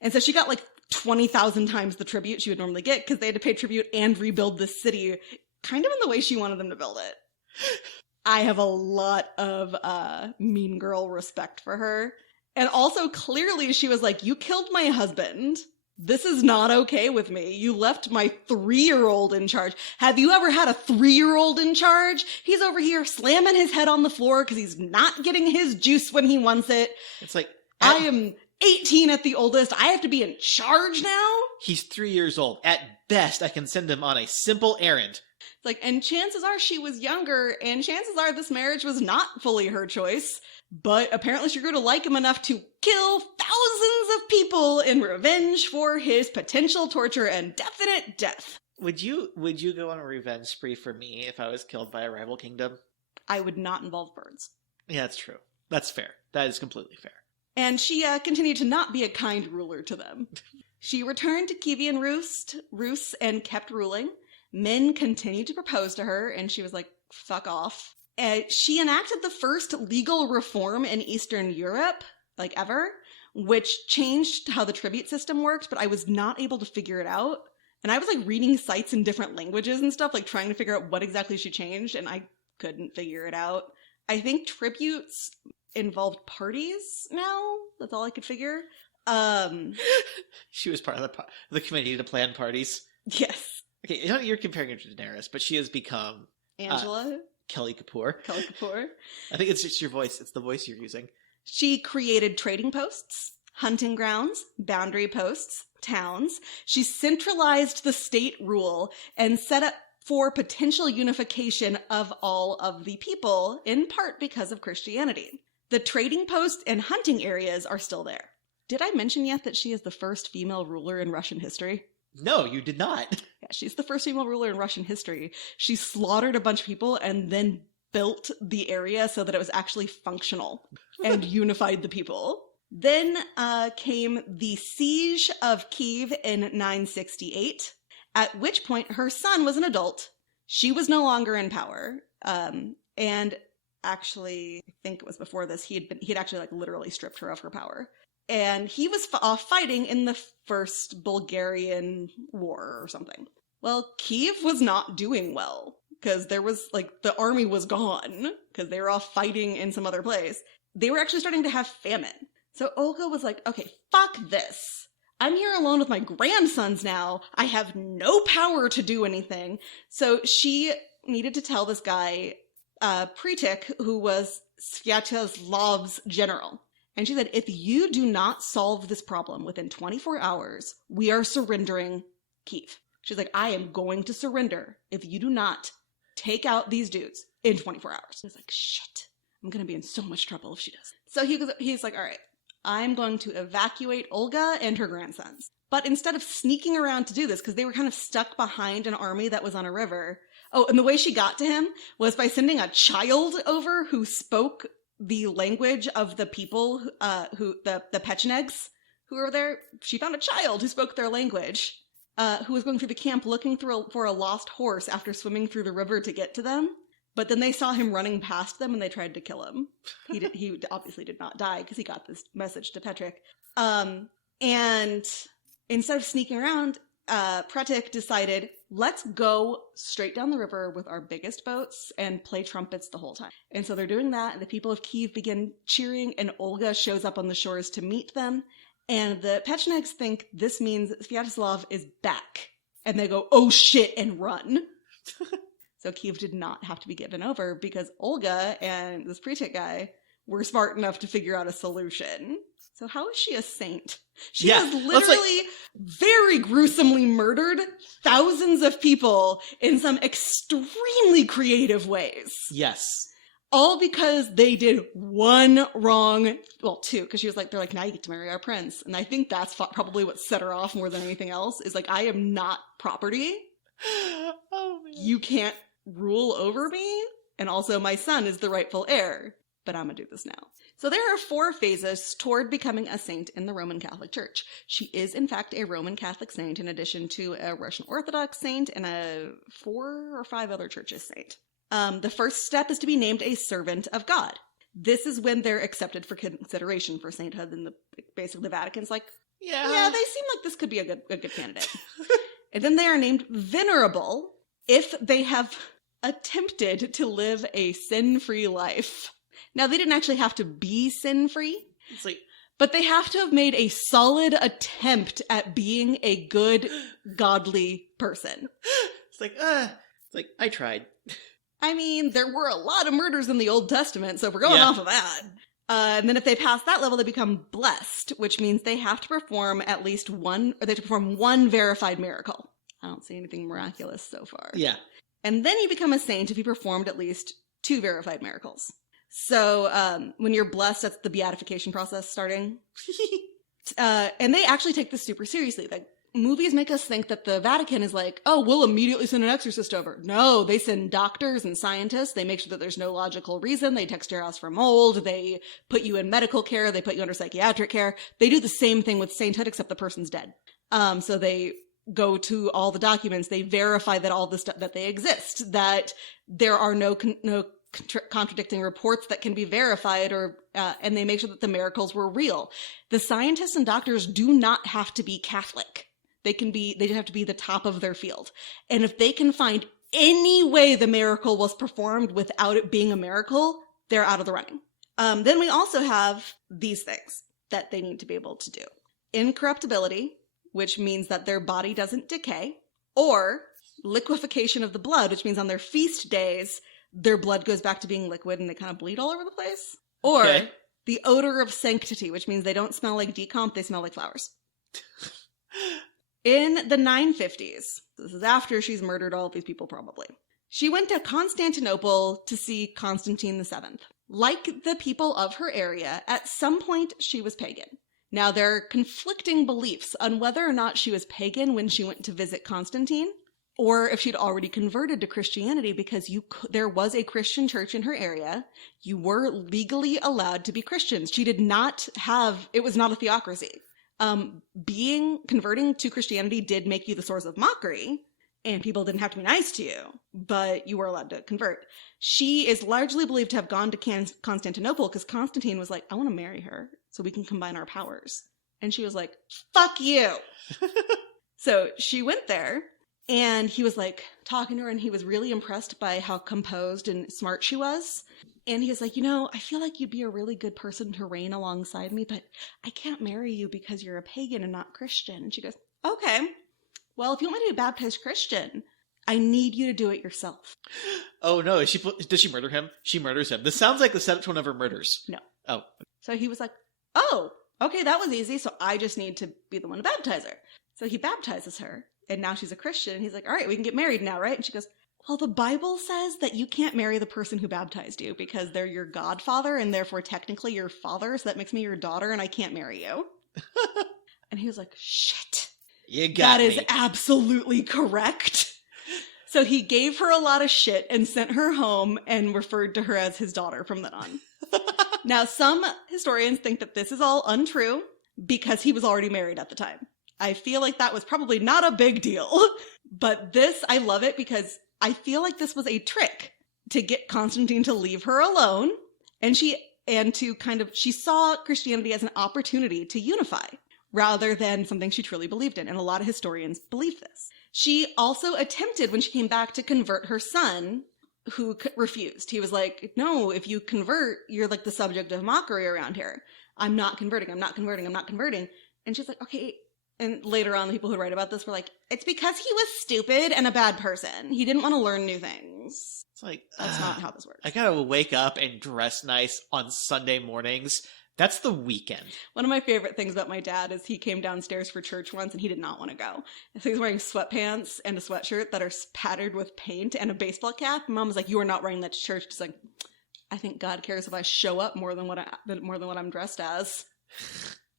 And so she got 20,000 times the tribute she would normally get because they had to pay tribute and rebuild the city kind of in the way she wanted them to build it. I have a lot of mean girl respect for her. And also, clearly, she was like, you killed my husband. This is not okay with me. You left my 3-year-old in charge. Have you ever had a 3-year-old in charge? He's over here slamming his head on the floor because he's not getting his juice when he wants it. It's like, I am 18 at the oldest. I have to be in charge now? He's 3 years old. At best, I can send him on a simple errand. It's like, and chances are she was younger, and chances are this marriage was not fully her choice. But apparently she grew to like him enough to kill thousands of people in revenge for his potential torture and definite death. Would you go on a revenge spree for me if I was killed by a rival kingdom? I would not involve birds. Yeah, that's true. That's fair. That is completely fair. And she continued to not be a kind ruler to them. She returned to Kievan Rus and kept ruling. Men continued to propose to her, and she was like, fuck off. She enacted the first legal reform in Eastern Europe, ever, which changed how the tribute system worked, but I was not able to figure it out. And I was, reading sites in different languages and stuff, trying to figure out what exactly she changed, and I couldn't figure it out. I think tributes involved parties now. That's all I could figure. She was part of the committee to plan parties. Yes. Okay, you're comparing her to Daenerys, but she has become... Angela? Kelly Kapoor. Kelly Kapoor. I think it's just your voice. It's the voice you're using. She created trading posts, hunting grounds, boundary posts, towns. She centralized the state rule and set up for potential unification of all of the people, in part because of Christianity. The trading posts and hunting areas are still there. Did I mention yet that she is the first female ruler in Russian history? No, you did not. Yeah, she's the first female ruler in Russian history. She slaughtered a bunch of people and then built the area so that it was actually functional and unified the people. Then came the siege of Kiev in 968, at which point her son was an adult. She was no longer in power. And actually, I think it was before this, he'd actually like literally stripped her of her power. And he was off fighting in the First Bulgarian War or something. Well, Kiev was not doing well because there was like the army was gone because they were off fighting in some other place. They were actually starting to have famine. So Olga was like, okay, fuck this. I'm here alone with my grandsons now. I have no power to do anything. So she needed to tell this guy, Pritik, who was Svyatoslav's general. And she said, if you do not solve this problem within 24 hours, we are surrendering Kiev. She's like, I am going to surrender if you do not take out these dudes in 24 hours. He's like, shit, I'm going to be in so much trouble if she does. So he's like, all right, I'm going to evacuate Olga and her grandsons. But instead of sneaking around to do this, because they were kind of stuck behind an army that was on a river. Oh, and the way she got to him was by sending a child over who spoke the language of the people, the Pechenegs who were there. She found a child who spoke their language, who was going through the camp looking for a lost horse after swimming through the river to get to them. But then they saw him running past them and they tried to kill him. He obviously did not die because he got this message to Petrick. And instead of sneaking around, Pritik decided, let's go straight down the river with our biggest boats and play trumpets the whole time. And so they're doing that, and the people of Kiev begin cheering, and Olga shows up on the shores to meet them. And the Pechenegs think this means Svyatoslav is back. And they go, oh shit, and run. So Kiev did not have to be given over because Olga and this Pritik guy were smart enough to figure out a solution. So how is she a saint? She has literally very gruesomely murdered thousands of people in some extremely creative ways. Yes. All because they did one wrong, well, two, because she was like, they're like, now you get to marry our prince. And I think that's probably what set her off more than anything else, is like, I am not property. Oh, man. You can't rule over me. And also my son is the rightful heir. But I'm gonna do this now. So there are 4 phases toward becoming a saint in the Roman Catholic Church. She is, in fact, a Roman Catholic saint in addition to a Russian Orthodox saint and a 4 or 5 other churches saint. The first step is to be named a servant of God. This is when they're accepted for consideration for sainthood, and basically the Vatican's like, yeah, they seem like this could be a good candidate. And then they are named venerable if they have attempted to live a sin-free life. Now, they didn't actually have to be sin-free, but they have to have made a solid attempt at being a good, godly person. It's like, I tried. I mean, there were a lot of murders in the Old Testament, so we're going off of that. And then if they pass that level, they become blessed, which means they have to perform at least one verified miracle. I don't see anything miraculous so far. Yeah. And then you become a saint if you performed at least 2 verified miracles. So when you're blessed, that's the beatification process starting. And they actually take this super seriously. Like, movies make us think that the Vatican is like, oh, we'll immediately send an exorcist over. No, they send doctors and scientists. They make sure that there's no logical reason. They text your house for mold. They put you in medical care. They put you under psychiatric care. They do the same thing with sainthood, except the person's dead. So they go to all the documents. They verify that all the stuff, that they exist, that there are no contradicting reports that can be verified, and they make sure that the miracles were real. The scientists and doctors do not have to be Catholic. They just have to be the top of their field. And if they can find any way the miracle was performed without it being a miracle, they're out of the running. Then we also have these things that they need to be able to do. Incorruptibility, which means that their body doesn't decay, or liquefaction of the blood, which means on their feast days, their blood goes back to being liquid and they kind of bleed all over the place. Or the odor of sanctity, which means they don't smell like decomp, they smell like flowers. In the 950s, this is after she's murdered all of these people probably, she went to Constantinople to see Constantine VII. Like the people of her area, at some point she was pagan. Now, there are conflicting beliefs on whether or not she was pagan when she went to visit Constantine, or if she'd already converted to Christianity, because there was a Christian church in her area. You were legally allowed to be Christians. She did not have, it was not a theocracy. Converting to Christianity did make you the source of mockery, and people didn't have to be nice to you, but you were allowed to convert. She is largely believed to have gone to Constantinople because Constantine was like, I want to marry her so we can combine our powers. And she was like, fuck you. So she went there, and he was like talking to her, and he was really impressed by how composed and smart she was. And he was like, I feel like you'd be a really good person to reign alongside me, but I can't marry you because you're a pagan and not Christian. And she goes, okay, well, if you want me to be baptized Christian, I need you to do it yourself. Oh, no. Does she murder him? She murders him. This sounds like the setup to one of her murders. No. Oh. So he was like, oh, okay, that was easy. So I just need to be the one to baptize her. So he baptizes her, and now she's a Christian. And he's like, all right, we can get married now, right? And she goes, well, the Bible says that you can't marry the person who baptized you because they're your godfather and therefore technically your father. So that makes me your daughter, and I can't marry you. And he was like, shit. You got me. That is absolutely correct. So he gave her a lot of shit and sent her home and referred to her as his daughter from then on. Now, some historians think that this is all untrue because he was already married at the time. I feel like that was probably not a big deal. But this, I love it because I feel like this was a trick to get Constantine to leave her alone. And she saw Christianity as an opportunity to unify rather than something she truly believed in. And a lot of historians believe this. She also attempted, when she came back, to convert her son, who refused. He was like, no, if you convert, you're like the subject of mockery around here. I'm not converting. And she's like, okay. And later on, the people who write about this were like, it's because he was stupid and a bad person. He didn't want to learn new things. It's like, that's not how this works. I gotta wake up and dress nice on Sunday mornings. That's the weekend. One of my favorite things about my dad is he came downstairs for church once and he did not want to go. And so he's wearing sweatpants and a sweatshirt that are spattered with paint and a baseball cap. Mom was like, you are not wearing that to church. She's like, I think God cares if I show up more than what I'm dressed as.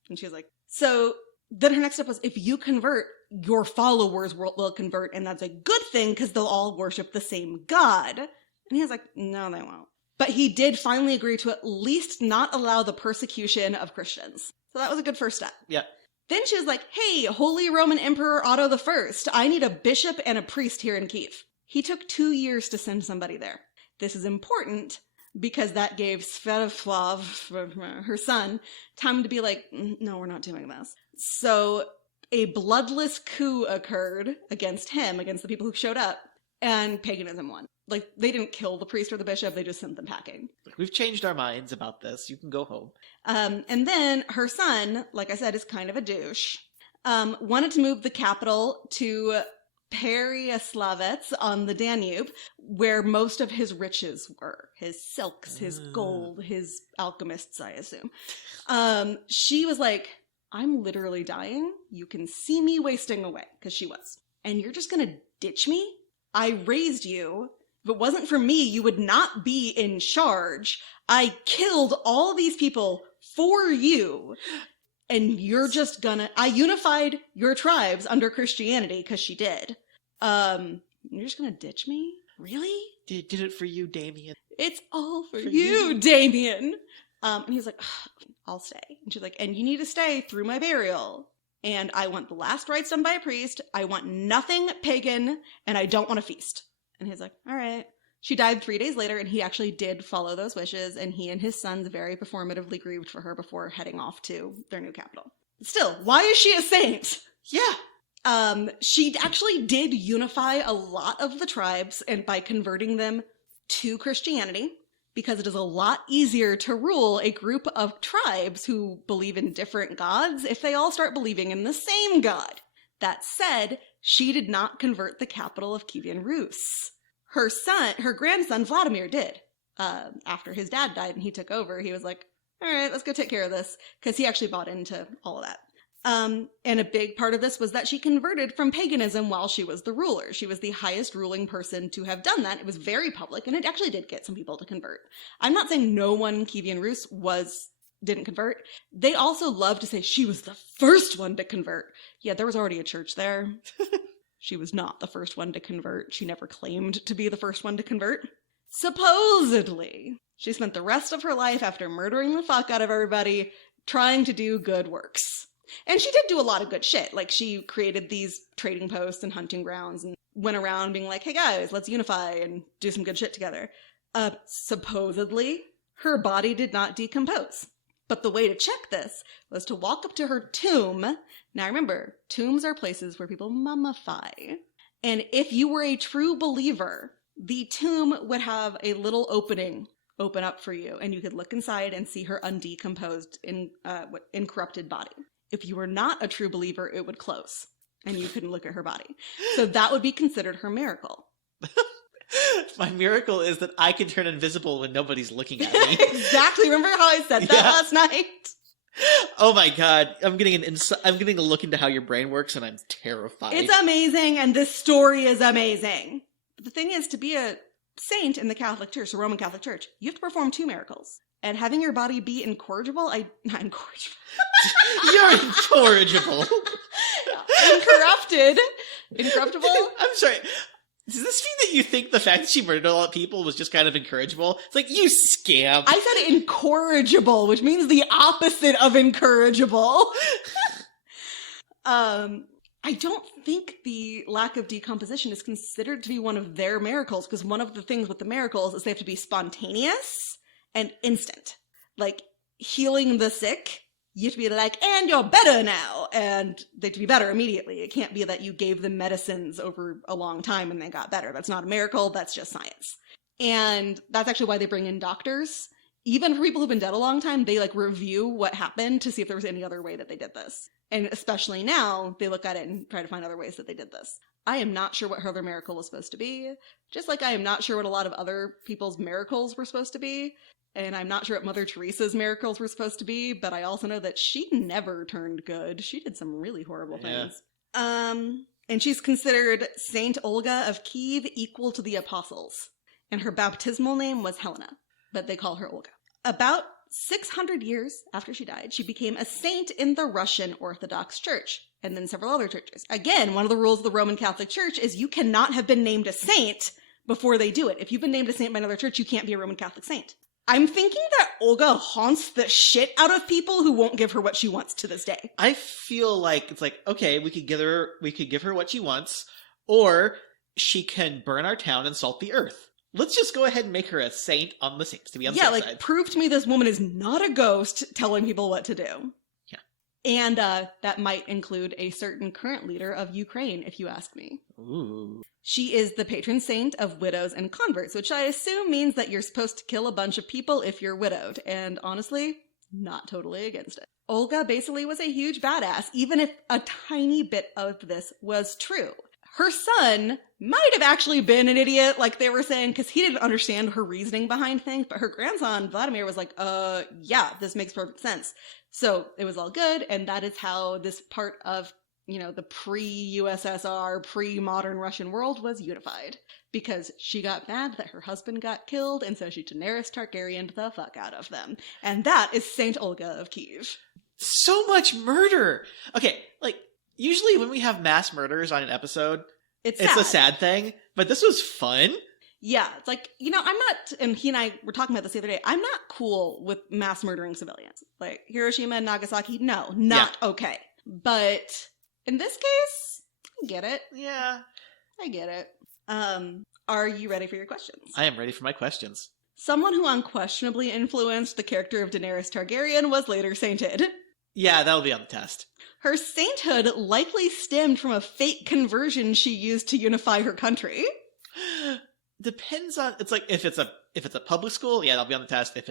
And she was like, so then her next step was, if you convert, your followers will convert, and that's a good thing because they'll all worship the same God. And he was like, no, they won't. But he did finally agree to at least not allow the persecution of Christians. So that was a good first step. Yeah. Then she was like, hey, Holy Roman Emperor Otto I, I need a bishop and a priest here in Kiev. He took 2 years to send somebody there. This is important because that gave Svetoslav, her son, time to be like, no, we're not doing this. So a bloodless coup occurred against him, against the people who showed up, and paganism won. Like, they didn't kill the priest or the bishop, they just sent them packing. We've changed our minds about this. You can go home. And then her son, like I said, is kind of a douche, wanted to move the capital to Pereyaslavetz on the Danube, where most of his riches were. His silks, his gold, his alchemists, I assume. She was like, I'm literally dying. You can see me wasting away, because she was. And you're just going to ditch me? I raised you. If it wasn't for me, you would not be in charge. I killed all these people for you. And you're just gonna... I unified your tribes under Christianity, because she did. You're just gonna ditch me? Really? Did it for you, Damien. It's all for you, Damien. And he's like, I'll stay. And she's like, and you need to stay through my burial. And I want the last rites done by a priest. I want nothing pagan, and I don't want a feast. And he's like, all right. She died 3 days later, and he actually did follow those wishes, and he and his sons very performatively grieved for her before heading off to their new capital. Still, why is she a saint? Yeah. She actually did unify a lot of the tribes, and by converting them to Christianity, because it is a lot easier to rule a group of tribes who believe in different gods if they all start believing in the same god. That said, she did not convert the capital of Kievan Rus. Her grandson, Vladimir, did. After his dad died and he took over, he was like, all right, let's go take care of this. Because he actually bought into all of that. And a big part of this was that she converted from paganism while she was the ruler. She was the highest ruling person to have done that. It was very public, and it actually did get some people to convert. I'm not saying no one in Kievan Rus didn't convert. They also love to say she was the first one to convert. Yeah, there was already a church there. She was not the first one to convert. She never claimed to be the first one to convert. Supposedly, she spent the rest of her life after murdering the fuck out of everybody trying to do good works. And she did do a lot of good shit. Like, she created these trading posts and hunting grounds and went around being like, hey guys, let's unify and do some good shit together. Supposedly, her body did not decompose. But the way to check this was to walk up to her tomb. Now remember, tombs are places where people mummify. And if you were a true believer, the tomb would have a little opening open up for you, and you could look inside and see her undecomposed, incorrupted body. If you were not a true believer, it would close, and you couldn't look at her body. So that would be considered her miracle. My miracle is that I can turn invisible when nobody's looking at me. Exactly. Remember how I said that last night? Oh my god, I'm getting a look into how your brain works, and I'm terrified. It's amazing, and this story is amazing. But the thing is, to be a saint in the Catholic Church, the Roman Catholic Church, you have to perform 2 miracles. And having your body be incorrigible, not incorrigible. You're incorrigible. Incorruptible? I'm sorry. Does this mean that you think the fact that she murdered a lot of people was just kind of incorrigible? It's like, you scamp. I said incorrigible, which means the opposite of incorrigible. I don't think the lack of decomposition is considered to be one of their miracles, because one of the things with the miracles is they have to be spontaneous and instant. Like, healing the sick, you have to be like, and you're better now, and they have to be better immediately. It can't be that you gave them medicines over a long time and they got better. That's not a miracle, that's just science. And that's actually why they bring in doctors. Even for people who've been dead a long time, they review what happened to see if there was any other way that they did this. And especially now, they look at it and try to find other ways that they did this. I am not sure what her other miracle was supposed to be, just like I am not sure what a lot of other people's miracles were supposed to be. And I'm not sure what Mother Teresa's miracles were supposed to be, but I also know that she never turned good. She did some really horrible things. And she's considered St Olga of Kiev, equal to the apostles. And her baptismal name was Helena, but they call her Olga. About 600 years after she died, she became a saint in the Russian Orthodox Church, and then several other churches. Again, one of the rules of the Roman Catholic Church is you cannot have been named a saint before they do it. If you've been named a saint by another church, you can't be a Roman Catholic saint. I'm thinking that Olga haunts the shit out of people who won't give her what she wants to this day. I feel like it's like, okay, we could give her what she wants, or she can burn our town and salt the earth. Let's just go ahead and make her a saint on the saints to be on the safe side. Prove to me this woman is not a ghost telling people what to do. Yeah. And that might include a certain current leader of Ukraine, if you ask me. Ooh. She is the patron saint of widows and converts, which I assume means that you're supposed to kill a bunch of people if you're widowed. And honestly, not totally against it. Olga basically was a huge badass, even if a tiny bit of this was true. Her son might have actually been an idiot, like they were saying, because he didn't understand her reasoning behind things, but her grandson, Vladimir, was like, yeah, this makes perfect sense. So it was all good, and that is how this part of, the pre-USSR, pre-modern Russian world was unified. Because she got mad that her husband got killed, and so she Daenerys Targaryen'd the fuck out of them. And that is St Olga of Kiev. So much murder! Okay, usually when we have mass murders on an episode, it's a sad thing, but this was fun. Yeah, it's like, I'm not, and he and I were talking about this the other day, I'm not cool with mass murdering civilians. Like, Hiroshima and Nagasaki, no, not okay. But in this case, I get it. Yeah. I get it. Are you ready for your questions? I am ready for my questions. Someone who unquestionably influenced the character of Daenerys Targaryen was later sainted. Yeah, that'll be on the test. Her sainthood likely stemmed from a fake conversion she used to unify her country. Depends on, it's like, if it's a public school, yeah, that'll be on the test. If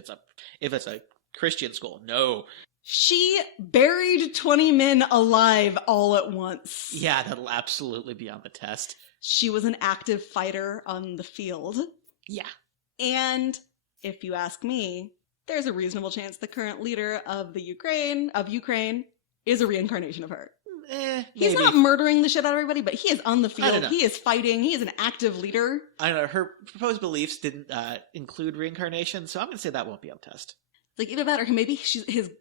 it's a Christian school, no. She buried 20 men alive all at once. Yeah, that'll absolutely be on the test. She was an active fighter on the field. Yeah. And if you ask me, there's a reasonable chance the current leader of Ukraine is a reincarnation of her. He's Maybe. not murdering the shit out of everybody, but he is on the I don't field. know. He is fighting. He is an active leader. I don't know. Her proposed beliefs didn't include reincarnation, so I'm going to say that won't be on test. Like, even better, maybe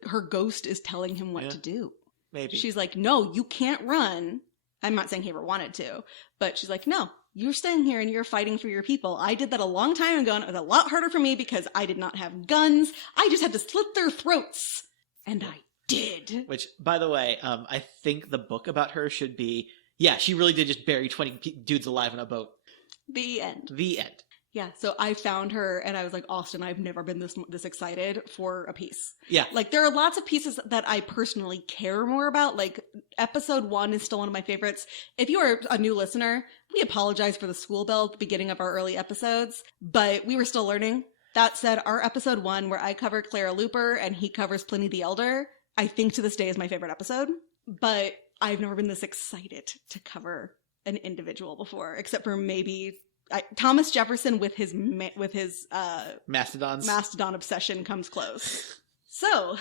her ghost is telling him what to do. Maybe. She's like, no, you can't run. I'm not saying he ever wanted to, but she's like, no, you're staying here and you're fighting for your people. I did that a long time ago, and it was a lot harder for me because I did not have guns. I just had to slit their throats. And I did. Which, by the way, I think the book about her should be, yeah, she really did just bury 20 dudes alive in a boat. The end. The end. Yeah, so I found her and I was like, Austin, I've never been this excited for a piece. Yeah. Like, there are lots of pieces that I personally care more about. Like, episode 1 is still one of my favorites. If you are a new listener, we apologize for the school bell at the beginning of our early episodes, but we were still learning. That said, our episode 1, where I cover Clara Looper and he covers Pliny the Elder, I think to this day is my favorite episode. But I've never been this excited to cover an individual before, except for maybe Thomas Jefferson with his Mastodon obsession comes close. So,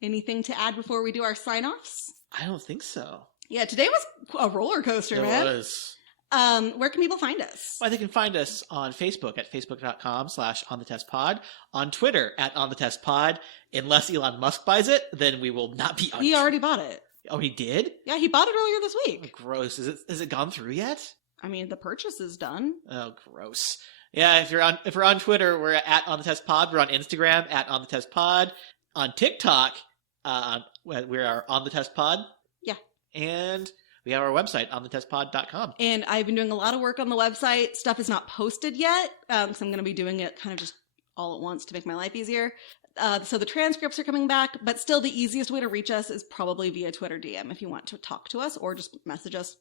anything to add before we do our sign-offs? I don't think so. Yeah, today was a roller coaster, man. It was. Where can people find us? Well, they can find us on Facebook at facebook.com/onthetestpod, on Twitter at onthetestpod. Unless Elon Musk buys it, then we will not be on. He already bought it. Oh, he did? Yeah, he bought it earlier this week. Gross. Is it gone through yet? I mean, the purchase is done. Oh, gross. Yeah, if we're on Twitter, we're at onthetestpod. We're on Instagram at onthetestpod. On TikTok, we are onthetestpod. Yeah. And we have our website, onthetestpod.com. And I've been doing a lot of work on the website. Stuff is not posted yet, because I'm going to be doing it kind of just all at once to make my life easier. So the transcripts are coming back, but still the easiest way to reach us is probably via Twitter DM if you want to talk to us, or just message us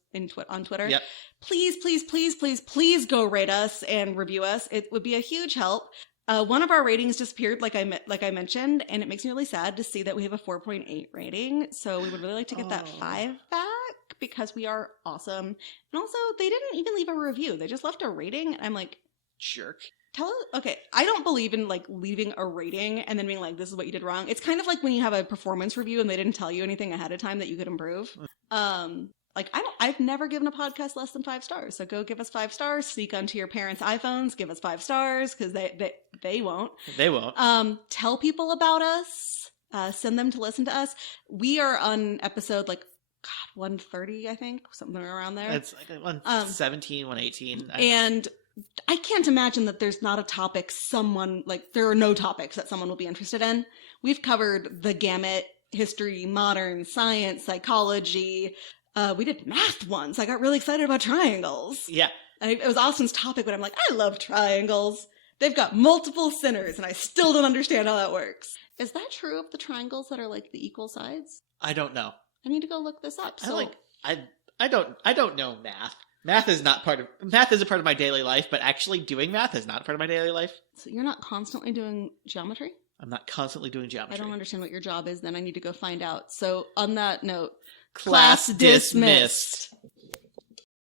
on Twitter. Yep. Please, please, please, please, please go rate us and review us. It would be a huge help. One of our ratings disappeared, like I mentioned, and it makes me really sad to see that we have a 4.8 rating. So we would really like to get that 5 back, because we are awesome. And also, they didn't even leave a review. They just left a rating. I'm like, jerk. Okay, I don't believe in like leaving a rating and then being like, this is what you did wrong. It's kind of like when you have a performance review and they didn't tell you anything ahead of time that you could improve. I've never given a podcast less than 5 stars. So go give us 5 stars, sneak onto your parents' iPhones, give us 5 stars, because they won't. They won't. Tell people about us, send them to listen to us. We are on episode 130, I think, something around there. It's like 117, 118. And I can't imagine that there's not a topic there are no topics that someone will be interested in. We've covered the gamut: history, modern, science, psychology. We did math once. I got really excited about triangles. Yeah. And it was Austin's topic, but I'm like, I love triangles. They've got multiple centers, and I still don't understand how that works. Is that true of the triangles that are like the equal sides? I don't know. I need to go look this up. I don't know math. Math is a part of my daily life, but actually doing math is not a part of my daily life. So you're not constantly doing geometry? I'm not constantly doing geometry. I don't understand what your job is, then I need to go find out. So on that note, Class dismissed.